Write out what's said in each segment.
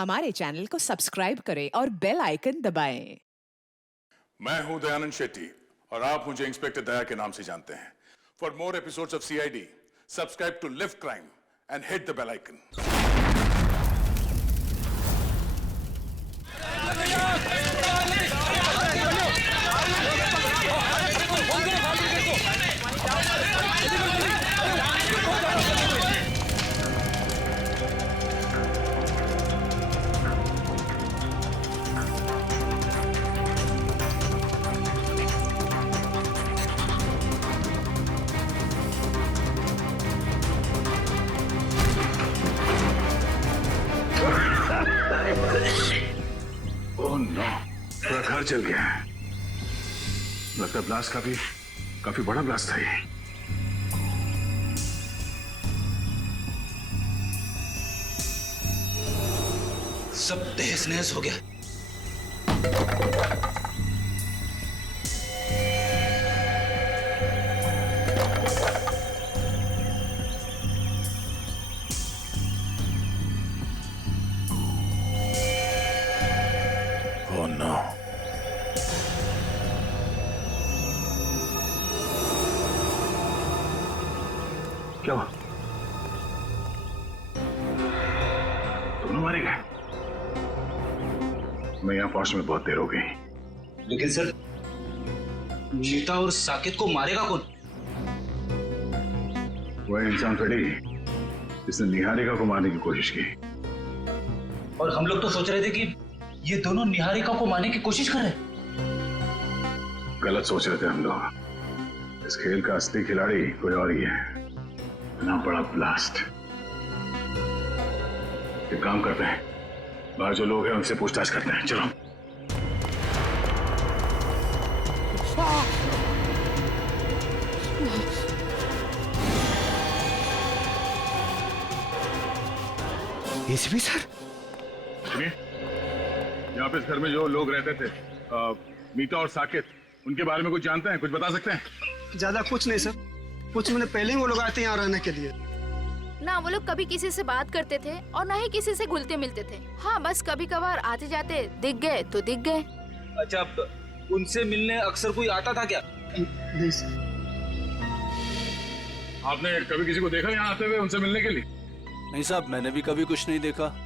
हमारे चैनल को सब्सक्राइब करें और बेल आइकन दबाएं। मैं हूं दयानंद शेट्टी और आप मुझे इंस्पेक्टर दया के नाम से जानते हैं। For more episodes of CID, subscribe to lift crime and hit the bell icon. Oh no, पूरा घर जल गया है। लगता है ब्लास्ट काफी बड़ा ब्लास्ट था ये। सब तहस नहस हो गया। ओह नो, क्या हुआ? दोनों मारे गए। मैं यहाँ पहुंचने में बहुत देर हो गई। लेकिन सर, मीता और साकेत को मारेगा कौन? वह इंसान थोड़ी जिसने निहारिका को मारने की कोशिश की। और हम लोग तो सोच रहे थे कि ये दोनों निहारिका को मारने की कोशिश कर रहे हैं। गलत सोच रहे थे हम लोग। इस खेल का असली खिलाड़ी कोई और ही है। इतना बड़ा ब्लास्ट। एक काम करते हैं, बाहर जो लोग हैं उनसे पूछताछ करते हैं। चलो। एसीपी सर, सुनिए, यहाँ पे इस घर में जो लोग रहते थे, मीता और साकेत, उनके बारे में कुछ जानते हैं? कुछ बता सकते हैं? ज्यादा कुछ नहीं सर। कुछ महीने पहले ही वो लोग आए थे यहाँ रहने के लिए। ना वो लोग कभी किसी से बात करते थे और ना ही kiसी से घुलते मिलते थे। हाँ, बस कभी कभार आते जाते दिख गए तो दिख गए। अच्छा, उनसे मिलने अक्सर कोई आता था क्या? नहीं सर। आपने कभी किसी को देखा यहाँ आते हुए उनसे मिलने के लिए? नहीं साहब, मैंने भी कभी कुछ नहीं देखा।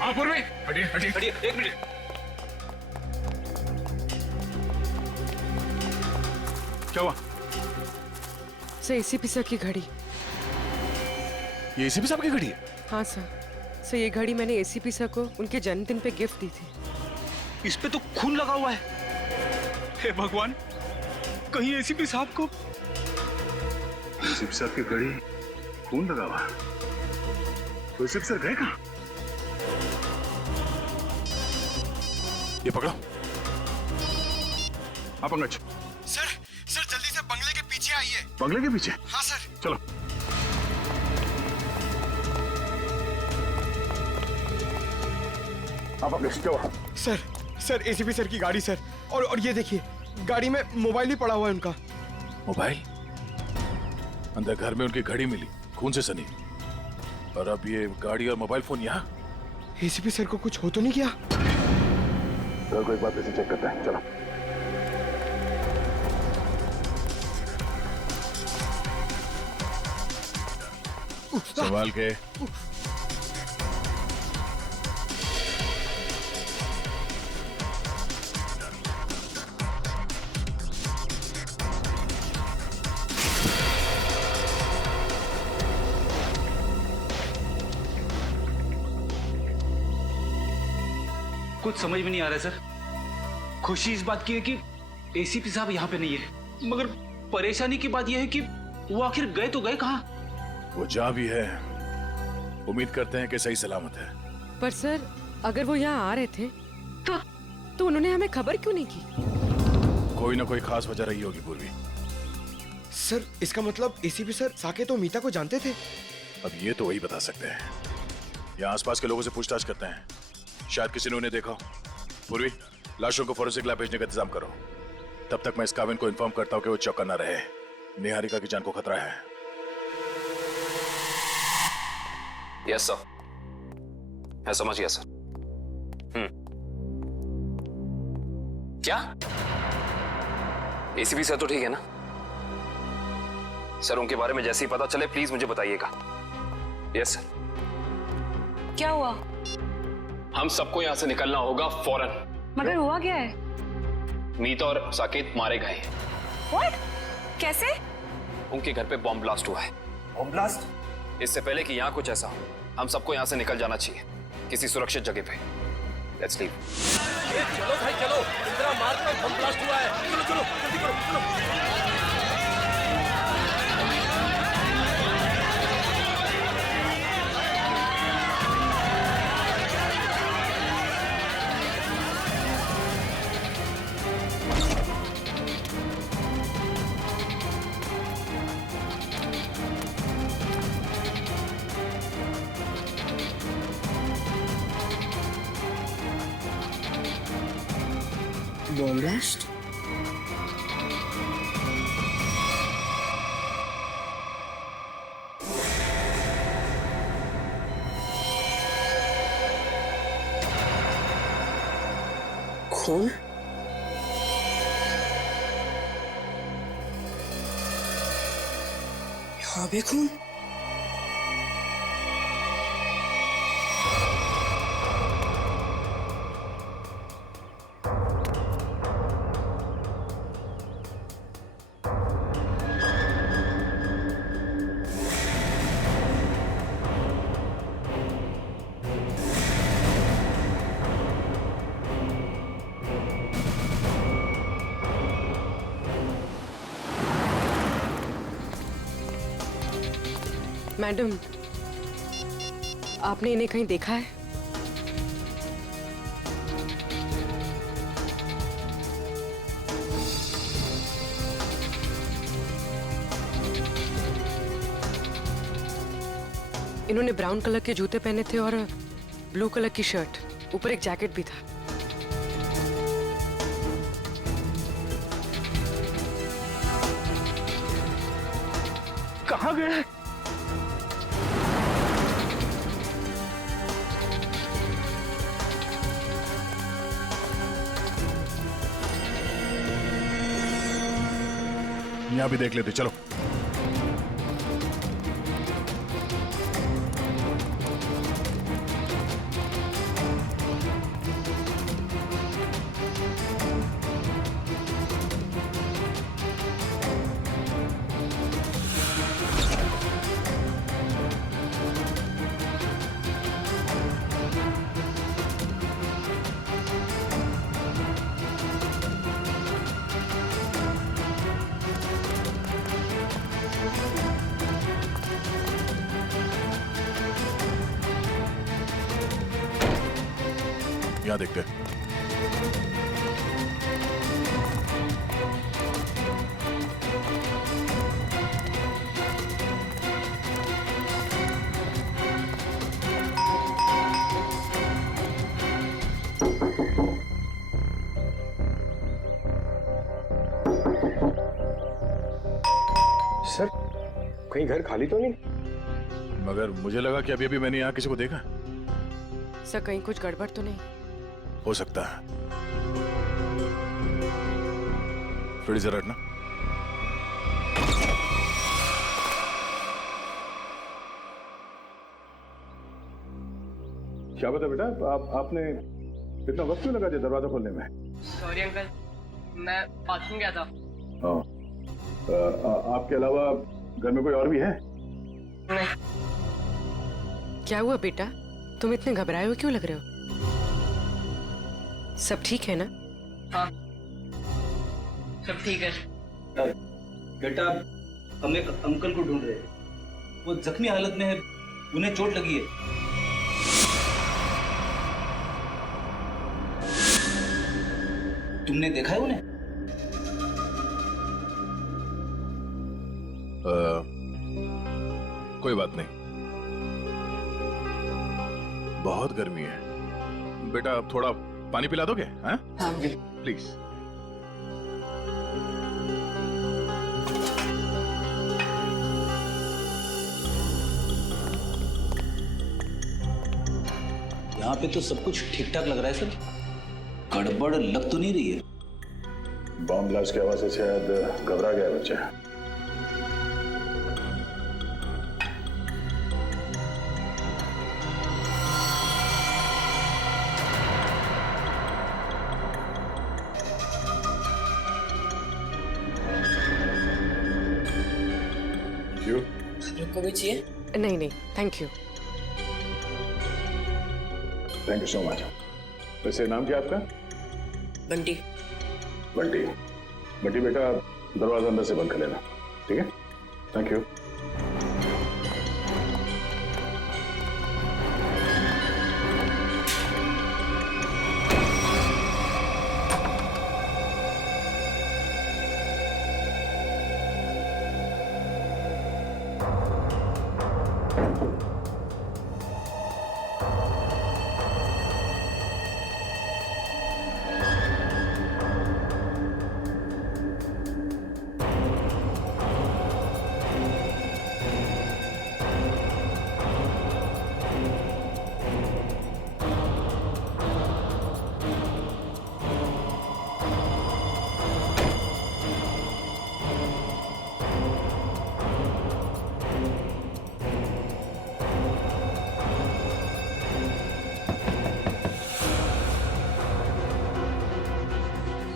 हाँ पूर्वी, हटिए हटिए। हटिए, एक मिनट। क्या हुआ? सर, एसीपी सर की घड़ी। ये एसीपी साहब की घड़ी है? हाँ सर, ये घड़ी मैंने एसीपी सर को उनके जन्मदिन पे गिफ्ट दी थी। इस पे तो खून लगा हुआ है। हे भगवान, कहीं एसीपी साहब को। सिप साहब की घड़ी, खून लगा हुआ। तो सिप सर गए कहाँ? ये पकड़ो। आप पंकज। सर जल्दी से बंगले के पीछे आइए। बंगले के पीछे? हाँ सर। चलो। आप पंकज, क्या हुआ? सर एसीपी सर की गाड़ी सर। और ये देखिए, गाड़ी में मोबाइल भी पड़ा हुआ है उनका। मोबाइल? अंदर घर में उनकी घड़ी मिली, खून से सनी। और अब ये गाड़ी और मोबाइल फोन यहाँ? एसीपी सर को कुछ हो तो नहीं गया? सर को एक बार फिर चेक करते हैं। चलो। संभाल के। कुछ समझ में नहीं आ रहा है सर। खुशी इस बात की है कि एसीपी साहब यहाँ पे नहीं है, मगर परेशानी की बात यह है कि वो आखिर गए तो गए कहाँ? वो जहाँ भी है, उम्मीद करते हैं कि सही सलामत है। पर सर, अगर वो यहाँ आ रहे थे तो उन्होंने हमें खबर क्यों नहीं की? कोई ना कोई खास वजह रही होगी पूर्वी। सर, इसका मतलब एसीपी सर साकेत और मीता को जानते थे। अब ये तो वही बता सकते हैं। यहाँ आसपास के लोगों से पूछताछ करते हैं, शायद किसी ने उन्हें देखा हो। पूर्वी, लाशों को फोरेंसिक लैब भेजने का इंतजाम करो। तब तक मैं इस काविन को इन्फॉर्म करता हूँ कि वो चौकन्ना न रहे। निहारिका की जान को खतरा है। यस सर, मैं समझ गया सर। क्या एसीपी सर तो ठीक है ना सर? उनके बारे में जैसे ही पता चले प्लीज मुझे बताइएगा। Yes sir. क्या हुआ? हम सबको यहां से निकलना होगा फौरन। मगर हुआ क्या है? मीत और साकेत मारे गए हैं। What? कैसे? उनके घर पे बॉम्ब ब्लास्ट हुआ है। Bomb blast? इससे पहले कि यहाँ कुछ ऐसा हो, हम सबको यहाँ से निकल जाना चाहिए किसी सुरक्षित जगह पे। Let's leave. चलो भाई चलो, इंदिरा मार्ग में बम ब्लास्ट हुआ है। चलो चलो जल्दी करो, चलो। Bomb blast? खून? यहाँ भी खून? मैडम, आपने इन्हें कहीं देखा है? इन्होंने ब्राउन कलर के जूते पहने थे और ब्लू कलर की शर्ट, ऊपर एक जैकेट भी था। कहाँ गए? यहाँ भी देख लेते, चलो। यहाँ देखते हैं। सर, कहीं घर खाली तो नहीं? मगर मुझे लगा कि अभी अभी मैंने यहाँ किसी को देखा। सर, कहीं कुछ गड़बड़ तो नहीं? हो सकता है। थोड़ी जरा हटना। क्या बता बेटा, आपने इतना वक्त क्यों लगा दरवाजा खोलने में? सॉरी अंकल, मैं बाथरूम गया था। हाँ, आपके अलावा घर में कोई और भी है? नहीं। क्या हुआ बेटा, तुम इतने घबराए हुए क्यों लग रहे हो? सब ठीक है ना? हाँ, सब ठीक है। बेटा, हम एक अंकल को ढूंढ रहे हैं। वो जख्मी हालत में है, उन्हें चोट लगी है। तुमने देखा है उन्हें? कोई बात नहीं, बहुत गर्मी है बेटा, अब थोड़ा पानी पिला दोगे? हाँ हाँ प्लीज। यहाँ पे तो सब कुछ ठीक ठाक लग रहा है सर, गड़बड़ लग तो नहीं रही है। बॉम्ब ब्लास्ट की आवाज से शायद घबरा गया बच्चा। क्यों? को भी चाहिए? नहीं नहीं thank you. Thank you so much. वैसे नाम क्या आपका? बंटी। बंटी। बंटी बेटा दरवाजा अंदर से बंद कर लेना, ठीक है? Thank you.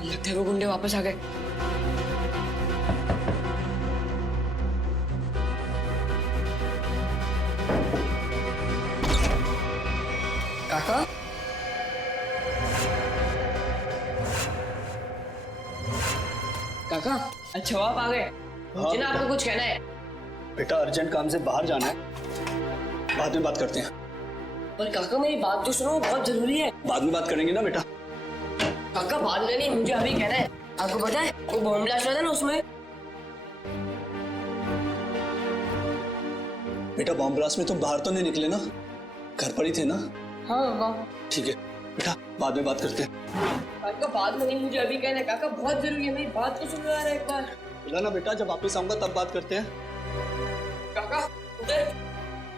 लगता है वो गुंडे वापस आ गए। काका? काका अच्छा आप आ गए। मुझे ना आपको कुछ कहना है। बेटा अर्जेंट काम से बाहर जाना है, बाद में बात करते हैं। पर काका मेरी बात तो सुनो, बहुत जरूरी है। बाद में बात करेंगे ना बेटा। काका बाद में नहीं, मुझे अभी कहना है। आपको पता है वो बॉम्ब ब्लास्ट हुआ था ना, उसमें बेटा बॉम्ब ब्लास्ट में तुम बाहर तो नहीं निकले ना, घर पर ही थे ना? हाँ वाह। ठीक है बेटा बाद में बात करते हैं। काका बाद में नहीं, मुझे अभी कहना है। काका बहुत जरूरी है, मेरी बात तो सुनो यार एक बार। बोला ना बेटा जब वापस आऊंगा तब बात करते हैं। काका उधर।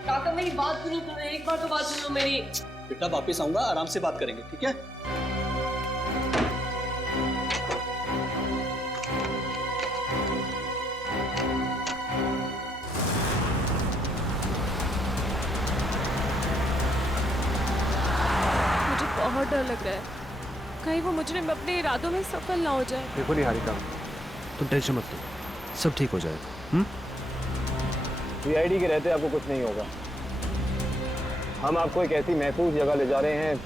काका मेरी बात सुनो, तुम्हें एक बार तो बात सुनो मेरी। बेटा वापस आऊंगा, आराम से बात करेंगे, ठीक है? मुझे बहुत डर लग रहा है, कहीं वो मुजरिम अपने इरादों में सफल ना हो जाए। देखो निहारिका, तुम टेंशन मत लो, सब ठीक हो जाएगा। सीआईडी के रहते आपको कुछ नहीं होगा। हम आपको एक ऐसी महफूज जगह ले जा रहे हैं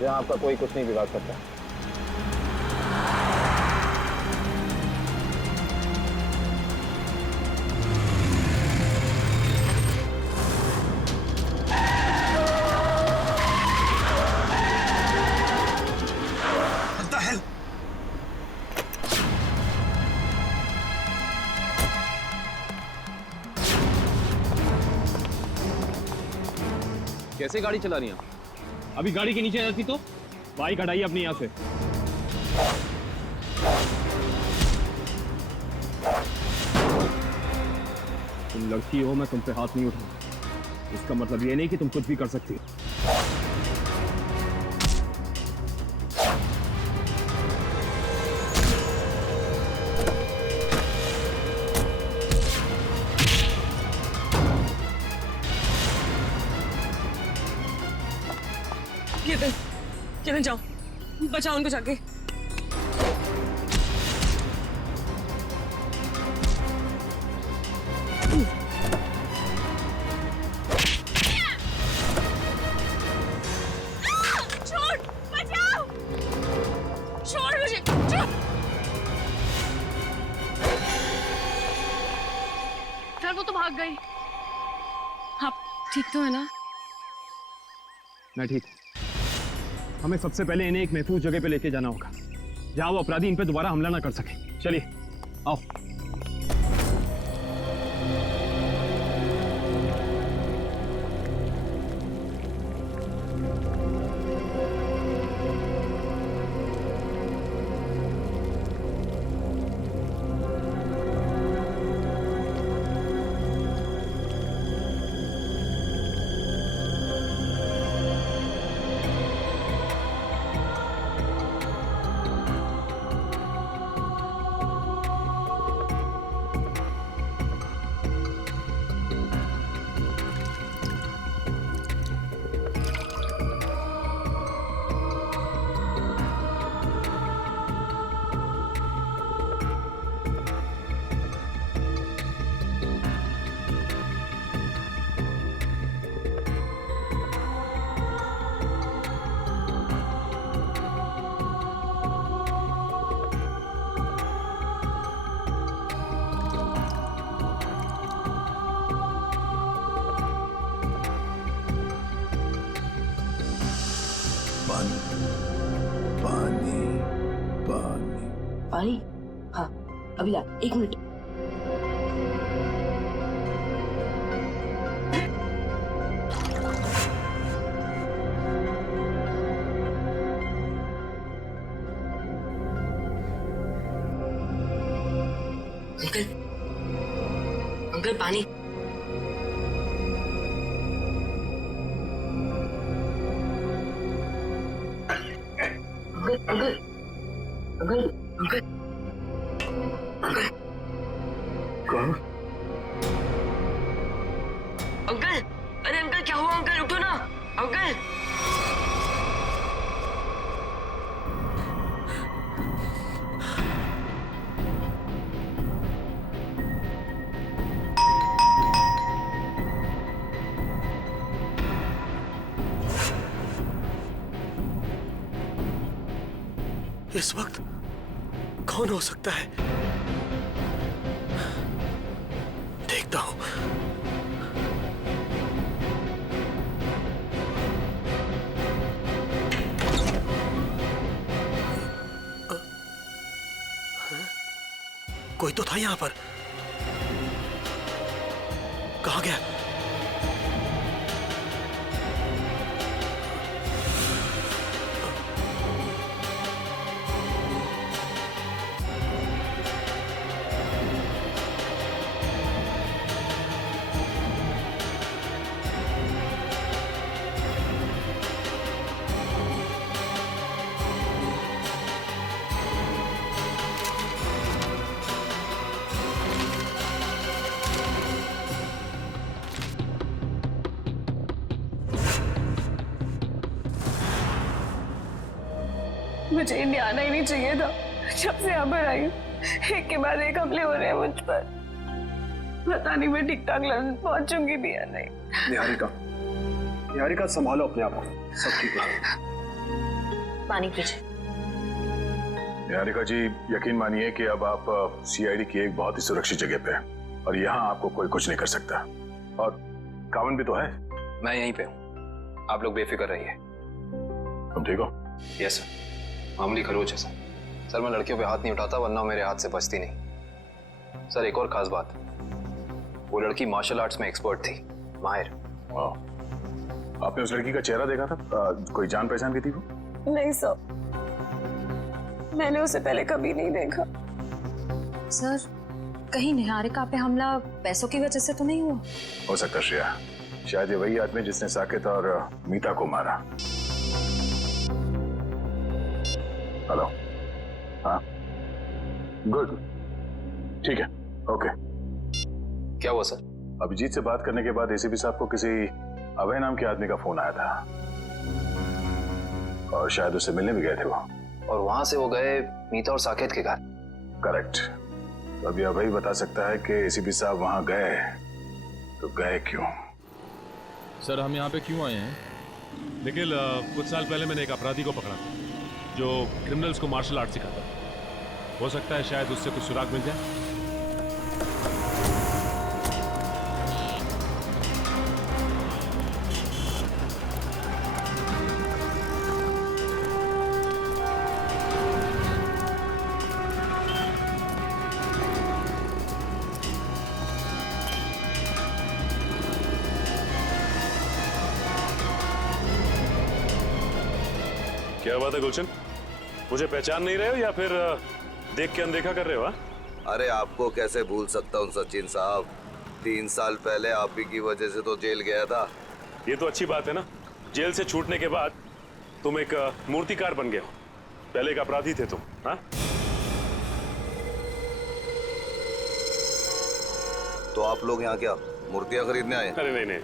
जहां आपका कोई कुछ नहीं बिगाड़ सकता। कैसे गाड़ी चला रही हैं? अभी गाड़ी के नीचे जाती तो बाइक हटाइए अपनी यहाँ से। तुम लड़की हो, मैं तुम पे हाथ नहीं उठाऊंगा। इसका मतलब ये नहीं कि तुम कुछ भी कर सकती हो। चले जाओ, बचाओ उनको जाके। छोड़, बचाओ, छोड़ मुझे, छोड़। सर वो तो भाग गई। आप ठीक तो है ना? मैं ठीक। हमें सबसे पहले इन्हें एक महफूज जगह पे लेके जाना होगा जहां वो अपराधी इन पे दोबारा हमला ना कर सके। चलिए आओ। पानी? हाँ अभी ला, 1 मिनट। अंकल, अंकल पानी। अंकल, अंकल, अंकल, अंकल, कौन? अंकल, अरे अंकल क्या हुआ? अंकल उठो ना, अंकल। इस वक्त कौन हो सकता है? देखता हूं। कोई तो था यहां पर। कहां गया? मुझे इंडिया आना ही नहीं चाहिए था। जब से यहाँ पर आई हूँ, एक के बाद एक हमले हो रहे हैं मुझ पर। पता नहीं मैं ठीक ठाक लंदन पहुंचूंगी भी या नहीं। निहारिका, निहारिका संभालो अपने आप को, सब ठीक है। पानी पीजिए। निहारिका जी, यकीन मानिए कि अब आप सीआईडी की एक बहुत ही सुरक्षित जगह पे हैं और यहाँ आपको कोई कुछ नहीं कर सकता। और कावन भी तो है। मैं यहीं पे हूँ, आप लोग बेफिक्र रहिए। तुम ठीक हो? यस सर, मामूली खरोच है सर। मैं लड़कियों पे हाथ नहीं उठाता, वरना मेरे हाथ से बचती नहीं। सर एक और खास बात, वो लड़की मार्शल आर्ट्स में एक्सपर्ट थी, माहिर। आपने उस लड़की का चेहरा देखा था? कोई जान पहचान की थी वो? नहीं सर, मैंने उसे पहले कभी नहीं देखा। सर, कहीं निहारिका पे हमला पैसों की वजह से तो नहीं हुआ? हो सकता श्रेया, शायद ये वही आदमी जिसने साकेत और मीता को मारा। हेलो, हाँ, गुड, ठीक है, ओके। क्या हुआ सर? अभिजीत से बात करने के बाद एसीपी साहब को किसी अभय नाम के आदमी का फोन आया था और शायद उससे मिलने भी गए थे वो। और वहां से वो गए मीता और साकेत के घर? करेक्ट। तो अभी अभय बता सकता है कि एसीपी साहब वहां गए तो गए क्यों? सर हम यहाँ पे क्यों आए हैं? निखिल, कुछ साल पहले मैंने एक अपराधी को पकड़ा था जो क्रिमिनल्स को मार्शल आर्ट सिखाता था। हो सकता है शायद उससे कुछ सुराग मिल जाए। क्या बात है गुलशन, मुझे पहचान नहीं रहे हो या फिर देख के अनदेखा कर रहे हो? अरे आपको कैसे भूल सकता हूँ सचिन साहब, 3 साल पहले आप ही की वजह से तो जेल गया था। ये तो अच्छी बात है ना, जेल से छूटने के बाद तुम एक मूर्तिकार बन गए हो। पहले एक अपराधी थे तुम। हाँ, तो आप लोग यहाँ क्या मूर्तियाँ खरीदने आए? अरे नहीं नहीं,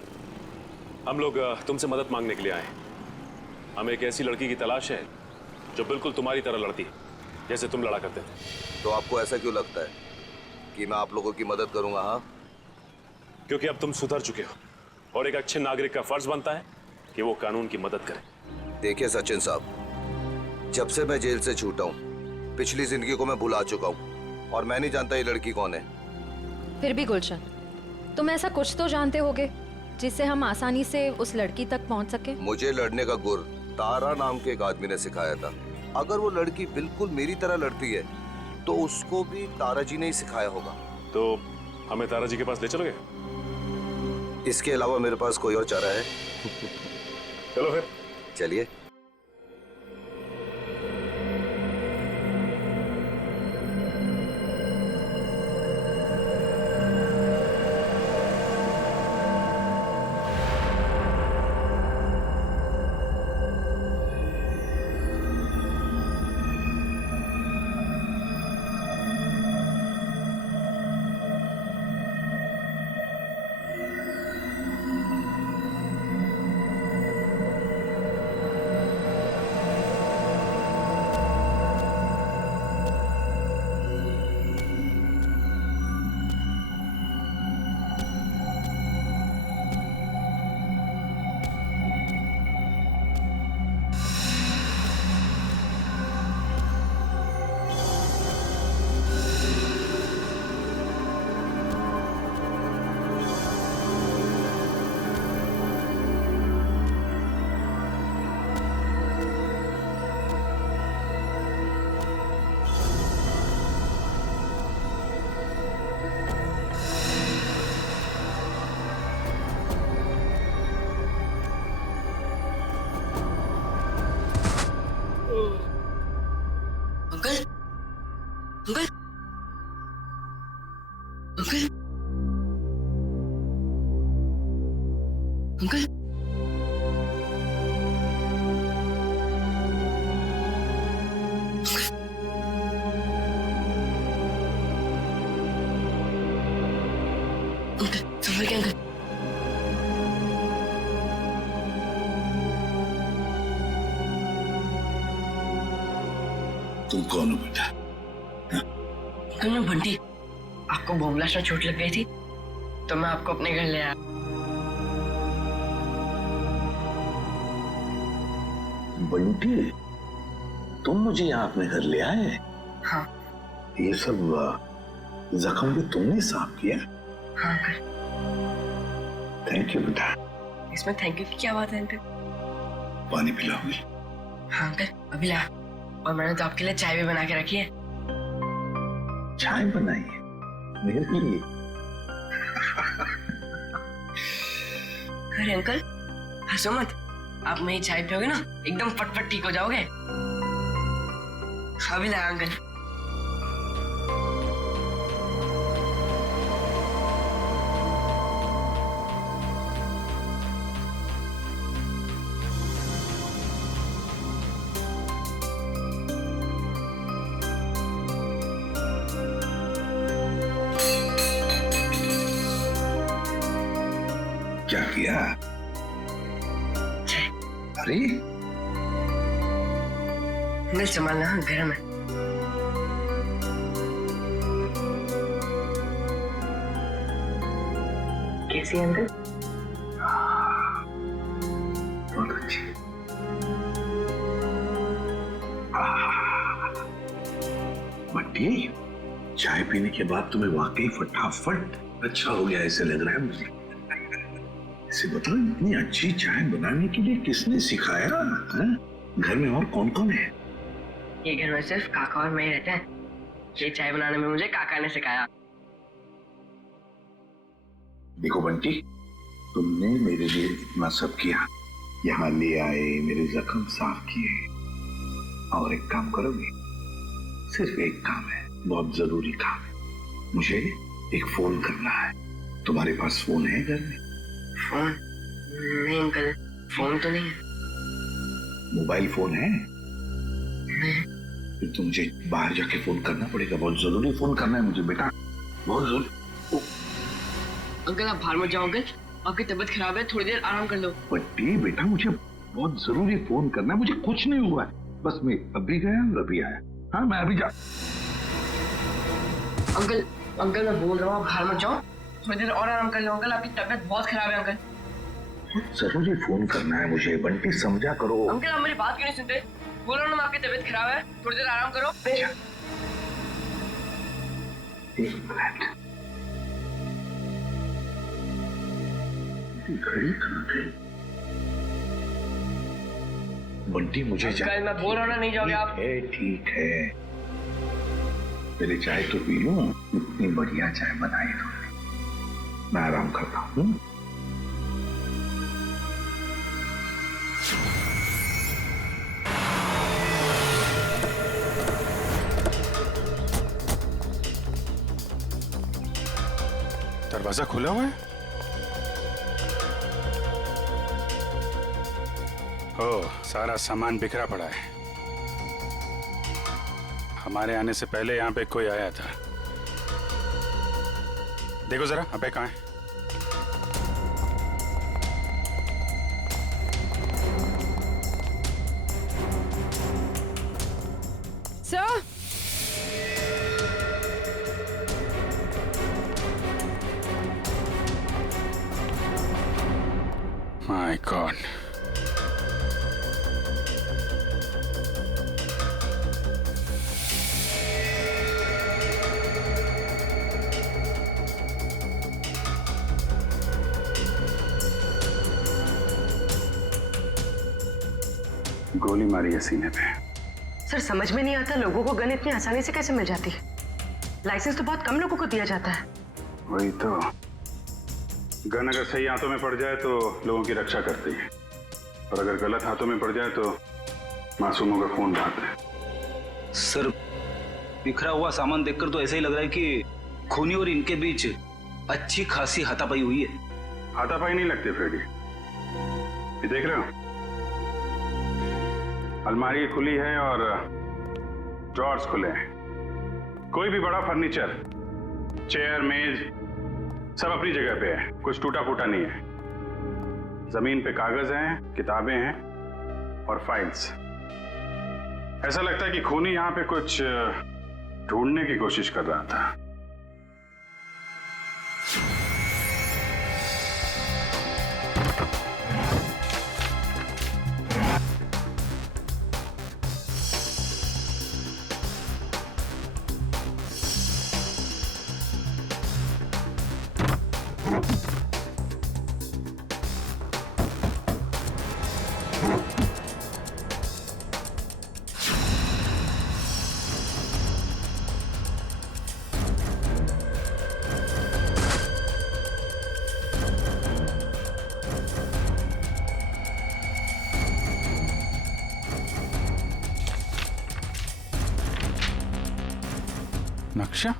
हम लोग तुमसे मदद मांगने के लिए आए। हमें एक ऐसी लड़की की तलाश है जो बिल्कुल तुम्हारी तरह लड़ती है, जैसे तुम लड़ा करते थे। तो आपको ऐसा क्यों लगता है कि मैं आप लोगों की मदद करूंगा? हाँ, क्योंकि अब तुम सुधर चुके हो और एक अच्छे नागरिक का फर्ज बनता है कि वो कानून की मदद करे। देखिए सचिन साहब, जब से मैं जेल से छूटा हूँ, पिछली जिंदगी को मैं भुला चुका हूँ और मैं नहीं जानता ये लड़की कौन है। फिर भी गुलशन, तुम ऐसा कुछ तो जानते होगे जिससे हम आसानी से उस लड़की तक पहुंच सके। मुझे लड़ने का गुर तारा नाम के एक आदमी ने सिखाया था। अगर वो लड़की बिल्कुल मेरी तरह लड़ती है तो उसको भी तारा जी ने ही सिखाया होगा। तो हमें तारा जी के पास ले चलोगे? इसके अलावा मेरे पास कोई और चारा है? चलो फिर। चलिए। Uncle uncle uncle uncle uncle संभल के अंकल। तुम कौन हो बेटा? अंकल मैं बंटी, आपको बम ब्लास्ट में चोट लग गई थी तो मैं आपको अपने घर ले आया। बंटी, तुम मुझे यहाँ अपने घर ले आए? हाँ। ये सब जख्म भी तुमने साफ किया? हाँ अंकल। थैंक यू बेटा। इसमें थैंक यू की क्या बात है अंकल? पानी पिलाओगे? हाँ अंकल अभी ला। और मैंने तो आपके लिए चाय भी बना के रखी है। चाय बनाई है मेरे लिए? अरे अंकल हंसो मत, आप मेरी चाय पियोगे ना एकदम फटफट ठीक हो जाओगे। अभी लाया अंकल। क्या किया? अरे अंकल संभालना गरम है। कैसी है अंकल? बहुत अच्छी। बंटी, चाय पीने के बाद तुम्हें वाकई फटाफट अच्छा हो गया ऐसे लग रहा है मुझे। इसे बताओ, इतनी अच्छी चाय बनाने के लिए किसने सिखाया? घर में और कौन कौन है? ये घर में सिर्फ काका और मैं ही रहते हैं। ये चाय बनाने में मुझे काका ने सिखाया। देखो बंटी, तुमने मेरे लिए इतना सब किया, यहाँ ले आए, मेरे जख्म साफ किए, और एक काम करोगे? सिर्फ एक काम है, बहुत जरूरी काम है। मुझे एक फोन करना है। तुम्हारे पास फोन है घर में? फोन? नहीं अंकल, फोन तो नहीं है। मोबाइल फोन है? नहीं। फिर तो मुझे बाहर जाके फोन करना पड़ेगा। बहुत जरूरी फोन करना है मुझे बेटा, बहुत जरूरी। अंकल आप बाहर मत जाओ अंकल, आपकी तबीयत खराब है, थोड़ी देर आराम कर लो। बट्टी बेटा, मुझे बहुत जरूरी फोन करना है। मुझे कुछ नहीं हुआ है, बस मैं अभी गया और अभी आया। हाँ मैं अभी जा। अंकल अंकल मैं बोल रहा हूँ, आप बाहर मत जाओ, थोड़ी देर और आराम कर लो। अंकल आपकी तबीयत बहुत खराब है अंकल। जरूरी फोन करना है मुझे बंटी, समझा करो। अंकल आप मेरी बात क्यों नहीं सुनते? बोल रहा हूँ ना आपकी तबीयत खराब है, थोड़ी देर आराम करो। एक मिनट, घड़ी कहाँ गई? बंटी मुझे अंकल मैं बोल रहा हूँ ना, नहीं जाओगे आप? ठीक है, मेरी चाय तो पी लूं, इतनी बढ़िया चाय बनाई तुमने। मैं आराम करता हूं। दरवाजा खुला हुआ है? ओह, सारा सामान बिखरा पड़ा है। हमारे आने से पहले यहाँ पे कोई आया था। देखो जरा, अबे कहाँ है? Sir, my God. गोली मारी है सीने पे। सर समझ में नहीं आता लोगों को गन इतनी आसानी से कैसे मिल जाती है। लाइसेंस तो बहुत कम लोगों को दिया जाता है। वही तो, गन अगर सही हाथों में पड़ जाए तो लोगों की रक्षा करती है, और अगर गलत हाथों में पड़ जाए तो मासूमों का खून बहाता है। सर बिखरा हुआ सामान देखकर तो ऐसा ही लग रहा है कि खूनी और इनके बीच अच्छी खासी हाथापाई हुई है। हाथापाई नहीं लगती फ्रेडी, ये देख रहे हो, अलमारी खुली है और ड्रॉर्स खुले हैं। कोई भी बड़ा फर्नीचर, चेयर, मेज, सब अपनी जगह पे है, कुछ टूटा फूटा नहीं है। जमीन पे कागज हैं, किताबें हैं और फाइल्स। ऐसा लगता है कि खूनी यहां पे कुछ ढूंढने की कोशिश कर रहा था। नक्शा?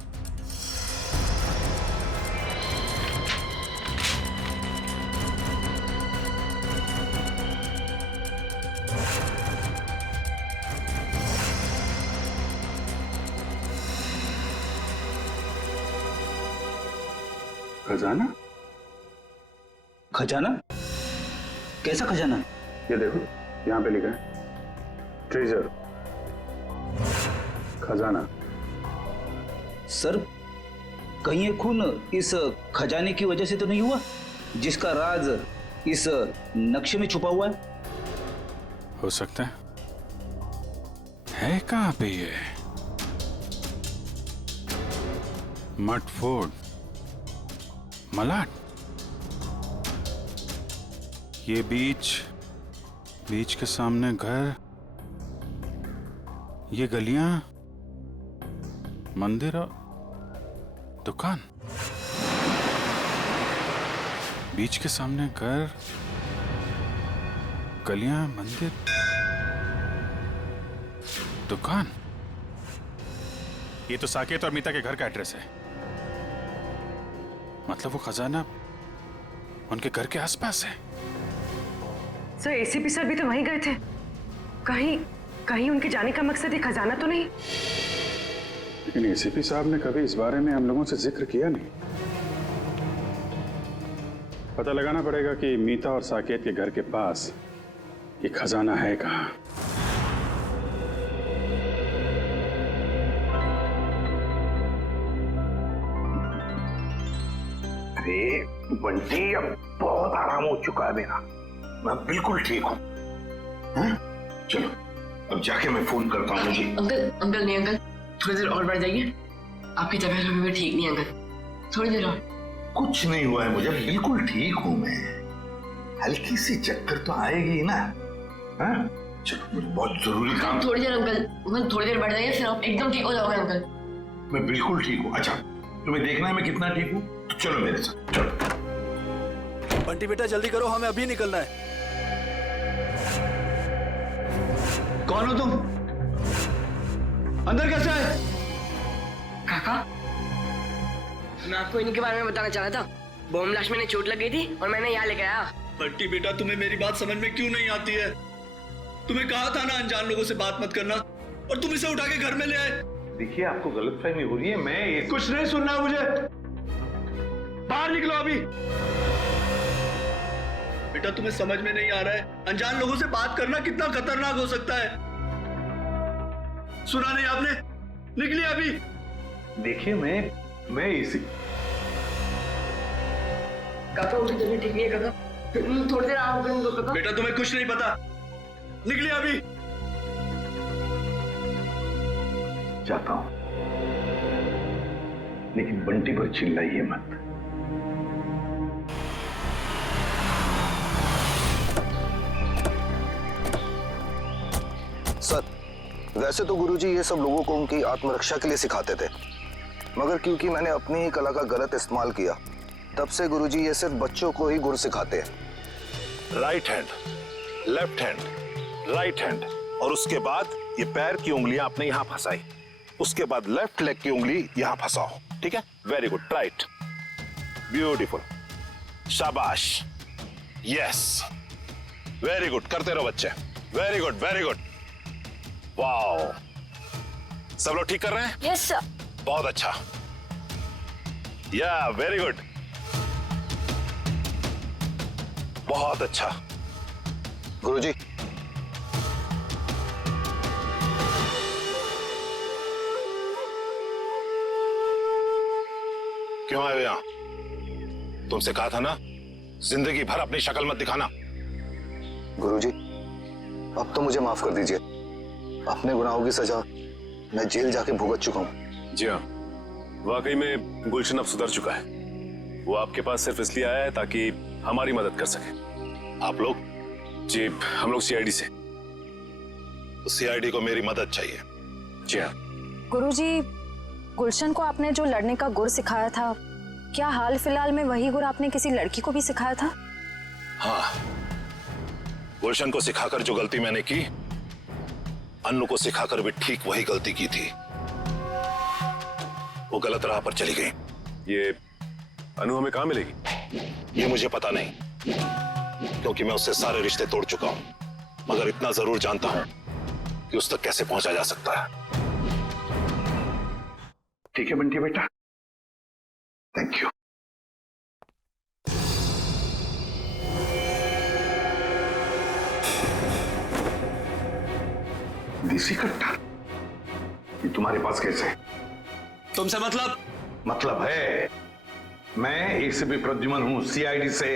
खजाना? खजाना? कैसा खजाना? ये देखो, यहां पे लिखा है ट्रेजर, खजाना। सर कहीं ये खून इस खजाने की वजह से तो नहीं हुआ जिसका राज इस नक्शे में छुपा हुआ है? हो सकता है कहां पे ये? मट फोर्ड, मलाड, ये बीच के सामने घर, ये गलियां, मंदिर और दुकान। बीच के सामने घर, गलियां, मंदिर, दुकान। ये तो साकेत और मीता के घर का एड्रेस है। मतलब वो खजाना उनके घर के आसपास है। सर एसीपी सर भी तो वहीं गए थे। कहीं उनके जाने का मकसद ये खजाना तो नहीं? लेकिन एसीपी साहब ने कभी इस बारे में हम लोगों से जिक्र किया नहीं। पता लगाना पड़ेगा कि मीता और साकेत के घर के पास ये खजाना है कहां। अरे बंटी, अब बहुत आराम हो चुका है मेरा, मैं बिल्कुल ठीक हूँ। चलो अब जाके मैं फोन करता हूँ जी। अंकल नहीं अंकल, थोड़ी देर और बढ़ जाइए। आपकी तबीयत अभी भी ठीक नहीं है अंकल, थोड़ी देर और। कुछ नहीं हुआ है मुझे, बिल्कुल ठीक हूँ मैं। हल्की सी चक्कर तो आएगी ना। चलो मुझे बहुत जरूरी काम। थोड़ी देर अंकल, थोड़ी देर बढ़ जाइए, फिर आप एकदम ठीक हो जाओगे अंकल। मैं बिल्कुल ठीक हूँ। अच्छा, तुम्हें देखना है मैं कितना ठीक हूँ? तो चलो मेरे साथ, चलो। बंटी बेटा जल्दी करो, हमें अभी निकलना है। कौन हो तुम? अंदर कैसे आए? काका, मैं आपको इन्हीं के बारे में बताना चाह रहा था। बॉम्ब ब्लास्ट में इन्हें चोट लग गई थी और मैंने यहाँ लेकर आया। बंटी बेटा तुम्हें मेरी बात समझ में क्यों नहीं आती है? तुम्हें कहा था ना अनजान लोगों से बात मत करना, और तुम इसे उठा के घर में ले आए। देखिए, आपको गलतफहमी हो रही है। मैं कुछ नहीं सुनना मुझे, बाहर निकलो अभी। बेटा तुम्हें समझ में नहीं आ रहा है, अनजान लोगों से बात करना कितना खतरनाक हो सकता है। सुना नहीं आपने? निकलिए अभी। देखिए, मैं इसी काका उनकी तबीयत ठीक नहीं है काका, थोड़ी देर आराम करने दो काका। बेटा तुम्हें कुछ नहीं पता, निकलिए अभी। जाता हूं, लेकिन बंटी पर चिल्लाइए मत। सर, वैसे तो गुरुजी ये सब लोगों को उनकी आत्मरक्षा के लिए सिखाते थे, मगर क्योंकि मैंने अपनी ही कला का गलत इस्तेमाल किया, तब से गुरुजी ये सिर्फ बच्चों को ही गुर सिखाते हैं। Right hand, left hand, right hand, और उसके बाद ये पैर की उंगलियां आपने यहां फंसाई, उसके बाद लेफ्ट लेग की उंगली यहां फंसाओ। ठीक है? वेरी गुड, राइट, ब्यूटीफुल, शाबाश, यस, वेरी गुड, करते रहो बच्चे, very good, very good, wow. सब लोग ठीक कर रहे हैं? Yes sir. बहुत अच्छा, या वेरी गुड, बहुत अच्छा। गुरुजी, क्यों आए हो यहां? तुमसे कहा था ना, जिंदगी भर अपनी शक्ल मत दिखाना। गुरुजी, अब तो मुझे माफ कर दीजिए। अपने गुनाहों की सजा मैं जेल जाके भुगत चुका हूं। जी हाँ, वाकई में गुलशन अब सुधर चुका है। वो आपके पास सिर्फ इसलिए आया है ताकि हमारी मदद कर सके। आप लोग? जी, हम लोग सीआईडी से। तो सीआईडी को मेरी मदद चाहिए। जी हाँ। गुरुजी, गुलशन को आपने जो लड़ने का गुर सिखाया था, क्या हाल फिलहाल में वही गुर आपने किसी लड़की को भी सिखाया था? हाँ, गुलशन को सिखाकर जो गलती मैंने की, अन्नू को सिखाकर भी ठीक वही गलती की थी। वो गलत राह पर चली गई। ये अनु हमें कहां मिलेगी? ये मुझे पता नहीं, क्योंकि मैं उससे सारे रिश्ते तोड़ चुका हूं, मगर इतना जरूर जानता हूं कि उस तक कैसे पहुंचा जा सकता है। ठीक है बंटी बेटा, थैंक यू। देसी कट्टा ये तुम्हारे पास कैसे है? तुमसे मतलब है, मैं एसीपी प्रद्युमन हूं, सीआईडी से।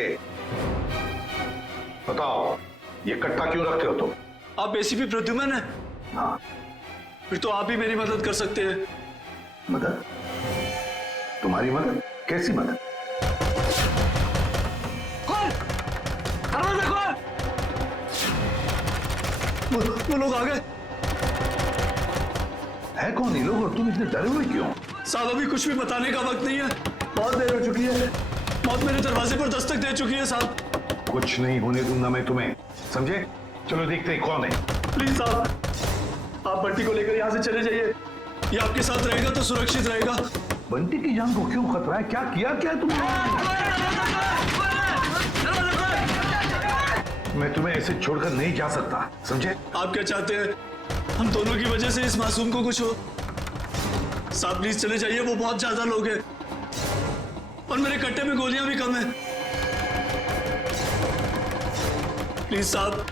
बताओ, ये कट्टा क्यों रखते हो तुम? आप एसीपी प्रद्युमन हैं? हाँ। फिर तो आप ही मेरी मदद कर सकते हैं। मदद? तुम्हारी मदद? कैसी मदद? खोल! दरवाजा खोल! वो लोग आ गए। है कौन ये लोग और तुम इतने डरे हुए क्यों? साहब, अभी कुछ भी बताने का वक्त नहीं है, बहुत देर हो चुकी है। मौत मेरे दरवाजे पर दस्तक दे चुकी है साहब। कुछ नहीं होने दूंगा मैं तुम्हें, समझे? चलो देखते हैं कौन है। प्लीज साहब, आप बंटी को लेकर यहाँ से चले जाइए। ये आपके साथ रहेगा तो सुरक्षित रहेगा। बंटी की जान को क्यों खतरा है? क्या किया क्या है तुमने? मैं तुम्हें ऐसे छोड़कर नहीं जा सकता, समझे? आप क्या चाहते हैं? हम दोनों की वजह से इस मासूम को कुछ हो? साहब प्लीज चले जाइए, वो बहुत ज्यादा लोग हैं और मेरे कट्टे में गोलियां भी कम हैं। प्लीज साहब,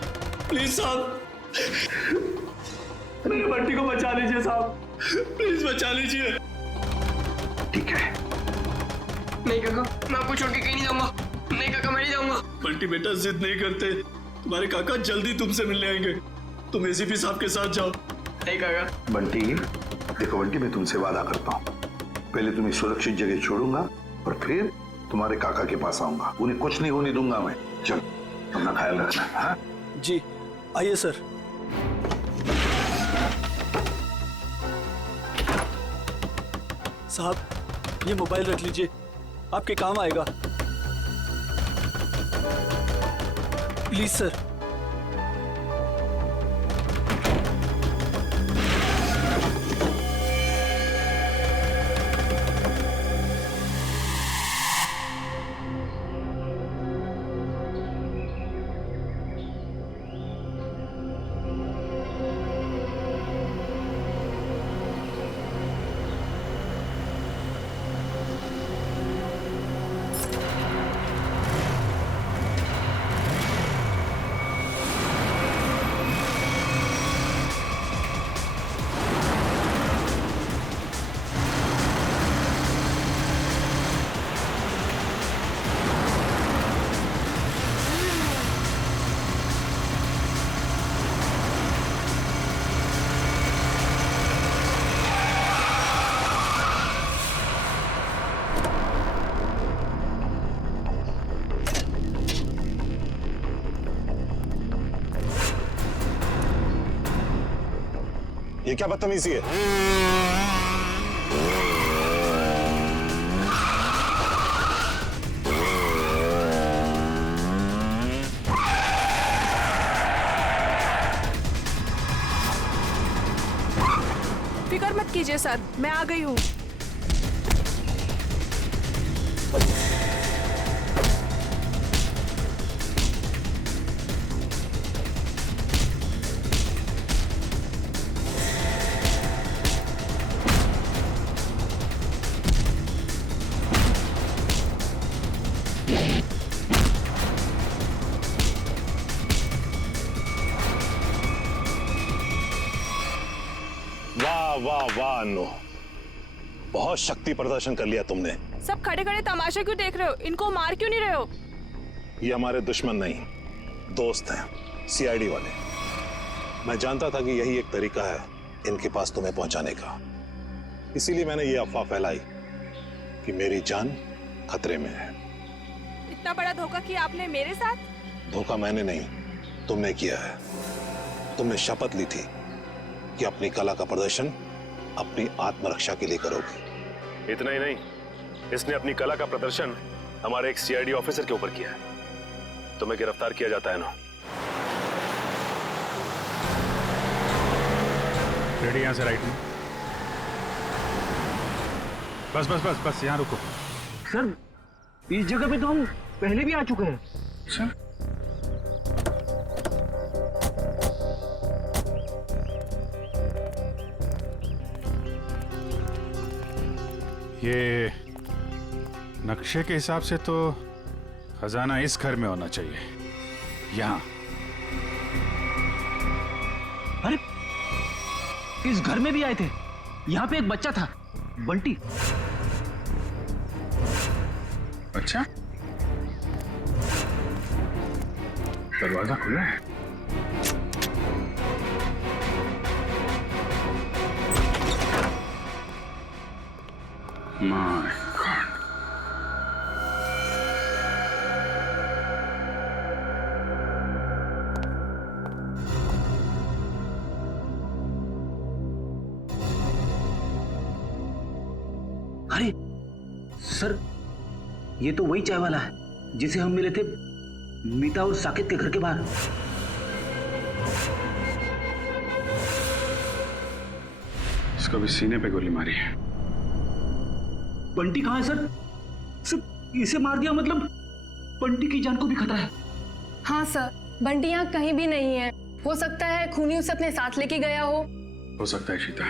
प्लीज साहब, मेरे बंटी को बचा लीजिए साहब, प्लीज बचा लीजिए। ठीक है। नहीं काका, मैं आपको छोड़ के कहीं नहीं जाऊंगा। नहीं काका, मैं नहीं जाऊंगा। बंटी बेटा जिद नहीं करते, तुम्हारे काका जल्दी तुमसे मिलने आएंगे। तुम एसीपी साहब के साथ जाओ। नहीं काका। बंटी, देखो बंटी, मैं तुमसे वादा करता हूँ, पहले तुम्हें सुरक्षित जगह छोड़ूंगा और फिर तुम्हारे काका के पास आऊंगा। उन्हें कुछ नहीं होने दूंगा मैं। चलो, अपना ख्याल रखना। हाँ जी, आइए सर। साहब ये मोबाइल रख लीजिए, आपके काम आएगा। Please sir. ये क्या बदतमीजी है? फिक्र मत कीजिए सर, मैं आ गई हूँ। वाह वाह वाह अनु, बहुत शक्ति प्रदर्शन कर लिया तुमने। सब खड़े खड़े तमाशा क्यों देख रहे हो? इनको मार क्यों नहीं रहे हो? ये हमारे दुश्मन नहीं, दोस्त हैं, सीआईडी वाले। मैं जानता था कि यही एक तरीका है इनके पास तुम्हें पहुंचाने का, इसीलिए मैंने ये अफवाह फैलाई कि मेरी जान खतरे में है। इतना बड़ा धोखा किया आपने मेरे साथ? धोखा मैंने नहीं, तुमने किया है। तुमने शपथ ली थी कि अपनी कला का प्रदर्शन अपनी आत्मरक्षा के लिए करोगे। इतना ही नहीं, इसने अपनी कला का प्रदर्शन हमारे एक सीआईडी ऑफिसर के ऊपर किया है। तुम्हें गिरफ्तार किया जाता है ना। रेडी, यहां से राइट में। बस बस बस बस यहां रुको। सर इस जगह पे तो हम पहले भी आ चुके हैं। सर ये नक्शे के हिसाब से तो खजाना इस घर में होना चाहिए, यहाँ। अरे इस घर में भी आए थे। यहाँ पे एक बच्चा था, बंटी। अच्छा, दरवाजा खुला है। My God. अरे सर, ये तो वही चाय वाला है जिसे हम मिले थे मीता और साकिब के घर के बाहर। इसको भी सीने पे गोली मारी है। बंटी कहाँ है सर? सर इसे मार दिया मतलब बंटी की जान को भी खतरा है। हाँ सर, बंटी यहाँ कहीं भी नहीं है। हो सकता है खूनी उसे अपने साथ लेके गया हो सकता है शीता,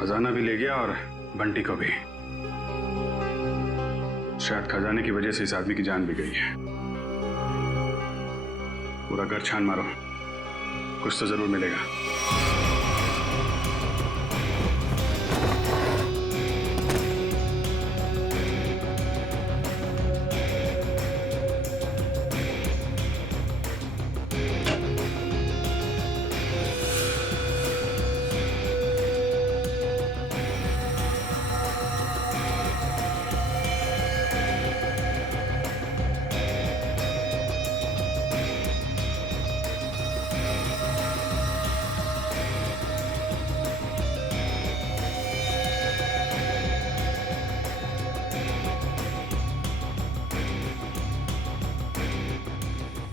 खजाना भी ले गया और बंटी को भी। शायद खजाने की वजह से इस आदमी की जान भी गई है। पूरा घर छान मारो, कुछ तो जरूर मिलेगा।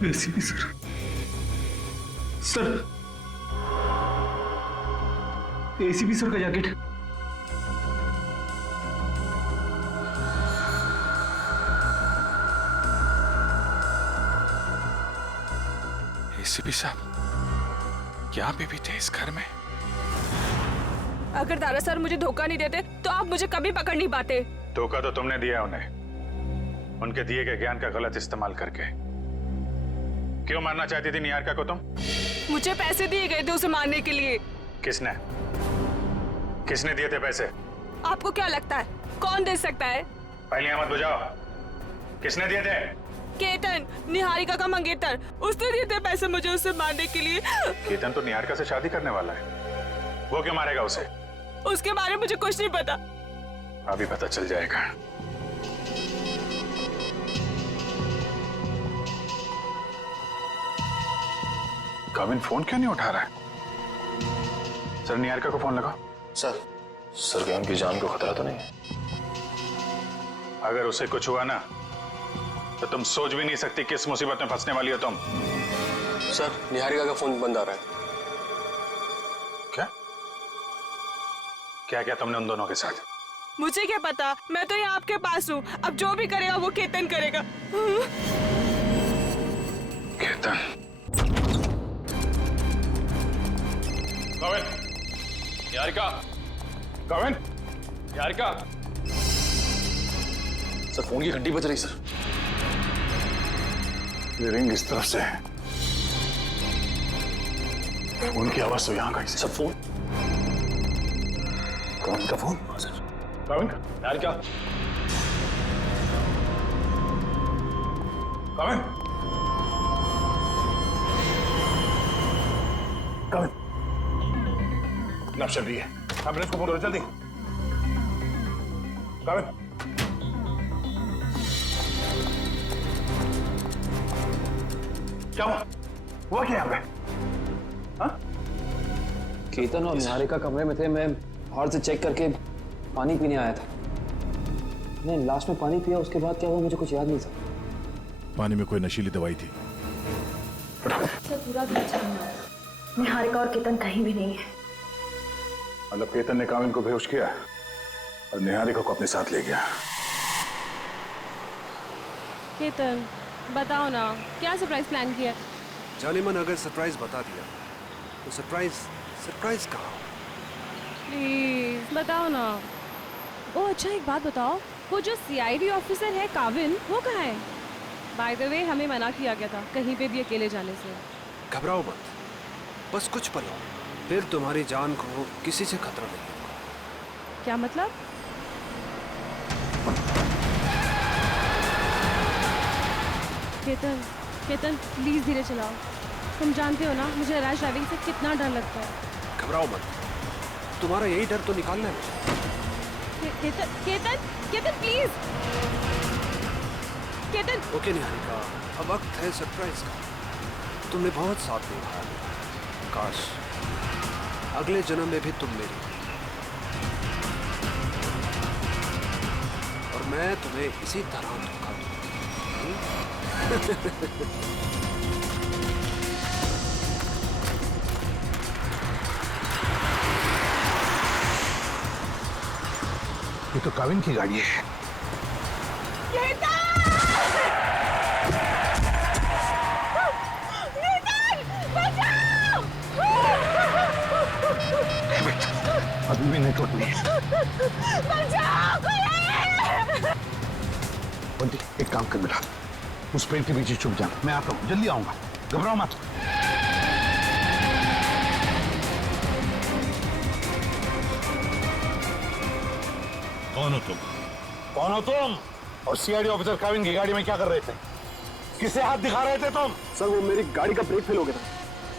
ACP sir, sir ACP sir का जैकेट। एसीपी साहब यहाँ पे भी थे इस घर में? अगर दारा सर मुझे धोखा नहीं देते तो आप मुझे कभी पकड़ नहीं पाते। धोखा तो तुमने दिया उन्हें, उनके दिए गए ज्ञान का गलत इस्तेमाल करके। क्यों मारना चाहती थी निहारिका को तुम? मुझे पैसे दिए गए थे उसे मारने के लिए। किसने किसने दिए थे पैसे? आपको क्या लगता है कौन दे सकता है? पहले मत बुझाओ, किसने दिए थे? केतन, निहारिका का मंगेतर, उसने दिए थे पैसे मुझे उसे मारने के लिए। केतन तो निहारिका से शादी करने वाला है, वो क्यों मारेगा उसे? उसके बारे में मुझे कुछ नहीं पता। अभी पता चल जाएगा। काविन फोन क्यों नहीं उठा रहा है? सर निहारिका को फोन लगाओ। सर क्या उनकी जान को खतरा तो नहीं है? अगर उसे कुछ हुआ ना तो तुम सोच भी नहीं सकती किस मुसीबत में फंसने वाली हो तुम। सर निहारिका का फोन बंद आ रहा है। क्या क्या क्या तुमने उन दोनों के साथ? मुझे क्या पता, मैं तो यहाँ आपके पास हूँ। अब जो भी करेगा वो केतन करेगा। केतन। काविन, निहारिका, काविन, निहारिका। सर फोन की घंटी बज रही सर। ये रिंग इस तरफ से है, फोन की आवाज तो यहाँ का। सर फोन, कौन का फोन? सर काविन, निहारिका। काविन, काविन, नब चल रही है, एम्बुलेंस को फोन करो जल्दी। काविन, क्या हुआ क्या यहाँ पे? हाँ? केतन और निहारिका कमरे में थे, मैं बाहर से चेक करके पानी पीने आया था। मैं लास्ट में पानी पिया, उसके बाद क्या हुआ मुझे कुछ याद नहीं था। पानी में कोई नशीली दवाई थी। सर पूरा घर छानना, निहारिका और केतन कहीं भी नहीं है। मतलब केतन ने काविन को बेहोश किया और निहारिका को अपने साथ ले गया। केतन बताओ ना, क्या सरप्राइज प्लान किया? जाने मन अगर सरप्राइज बता दिया तो सरप्राइज कहाँ? प्लीज बताओ ना। ओ अच्छा एक बात बताओ, वो जो सीआईडी ऑफिसर है काविन, वो कहाँ है? बाय द वे हमें मना किया गया था कहीं पे भी अकेले जाने से। घबराओ मत, बस कुछ पल हो, फिर तुम्हारी जान को किसी से खतरा नहीं होगा। क्या मतलब? केतन, केतन प्लीज धीरे चलाओ। तुम जानते हो ना मुझे रैश ड्राइविंग से कितना डर लगता है। घबराओ मत, तुम्हारा यही डर तो निकालना है। केतन, केतन, केतन प्लीज। केतन। ओके निहारिका, अब वक्त है सरप्राइज का। तुमने बहुत साथ निभाया, काश अगले जन्म में भी तुम मेरी और मैं तुम्हें इसी तरह धोखा दूंगा। ये तो काविन की गाड़ी है। अभी भी नहीं टूटनी है। बंटी एक काम कर बेटा, उस पेड़ के पीछे छुप जाना, मैं आता हूँ, जल्दी आऊंगा, घबराओ मत। कौन हो तुम? कौन हो तुम? और सीआईडी ऑफिसर काविन की गाड़ी में क्या कर रहे थे? किसे हाथ दिखा रहे थे तुम? सर वो मेरी गाड़ी का ब्रेक फेल हो गया था,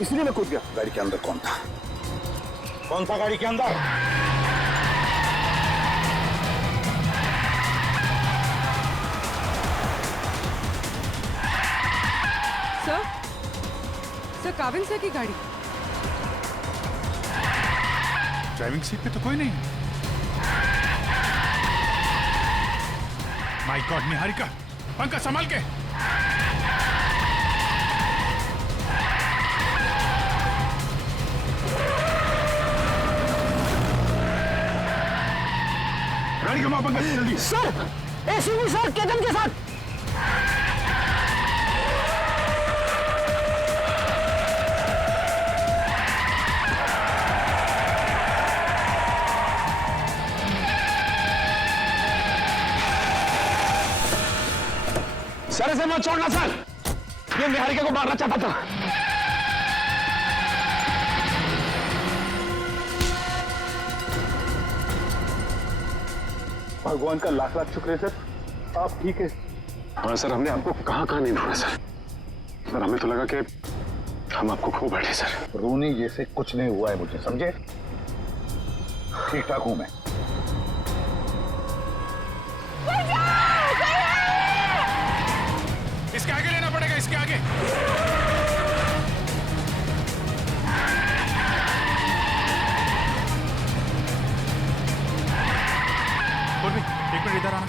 इसलिए मैं कूद गया। गाड़ी के अंदर कौन था? कौन था गाड़ी के अंदर? सर काविन सर की गाड़ी। ड्राइविंग सीट पे तो कोई नहीं। माय गॉड निहारिका, पंखा संभाल के। गाड़ी का मापन कर जल्दी। सर एसीपी सर केतन के साथ। सर इसे मत छोड़ना सर, ये निहारिका को मारना चाहता था। भगवान का लाख लाख शुक्र है सर, आप ठीक है। हाँ सर, हमने आपको कहाँ कहाँ नहीं ढूंढा सर। सर हमें तो लगा कि हम आपको खो बैठे सर। रोनी जैसे कुछ नहीं हुआ है मुझे, समझे? ठीक ठाक हूं मैं। इसके आगे लेना पड़ेगा, इसके आगे। एक मिनट इधर आना।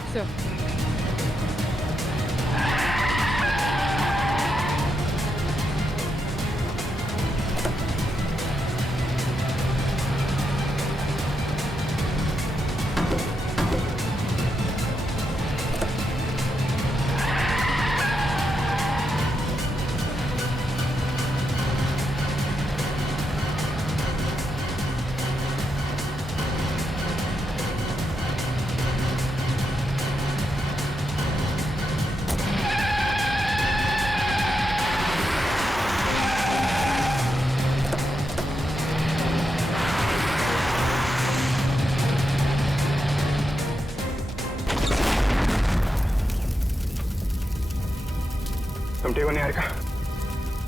निहारिका।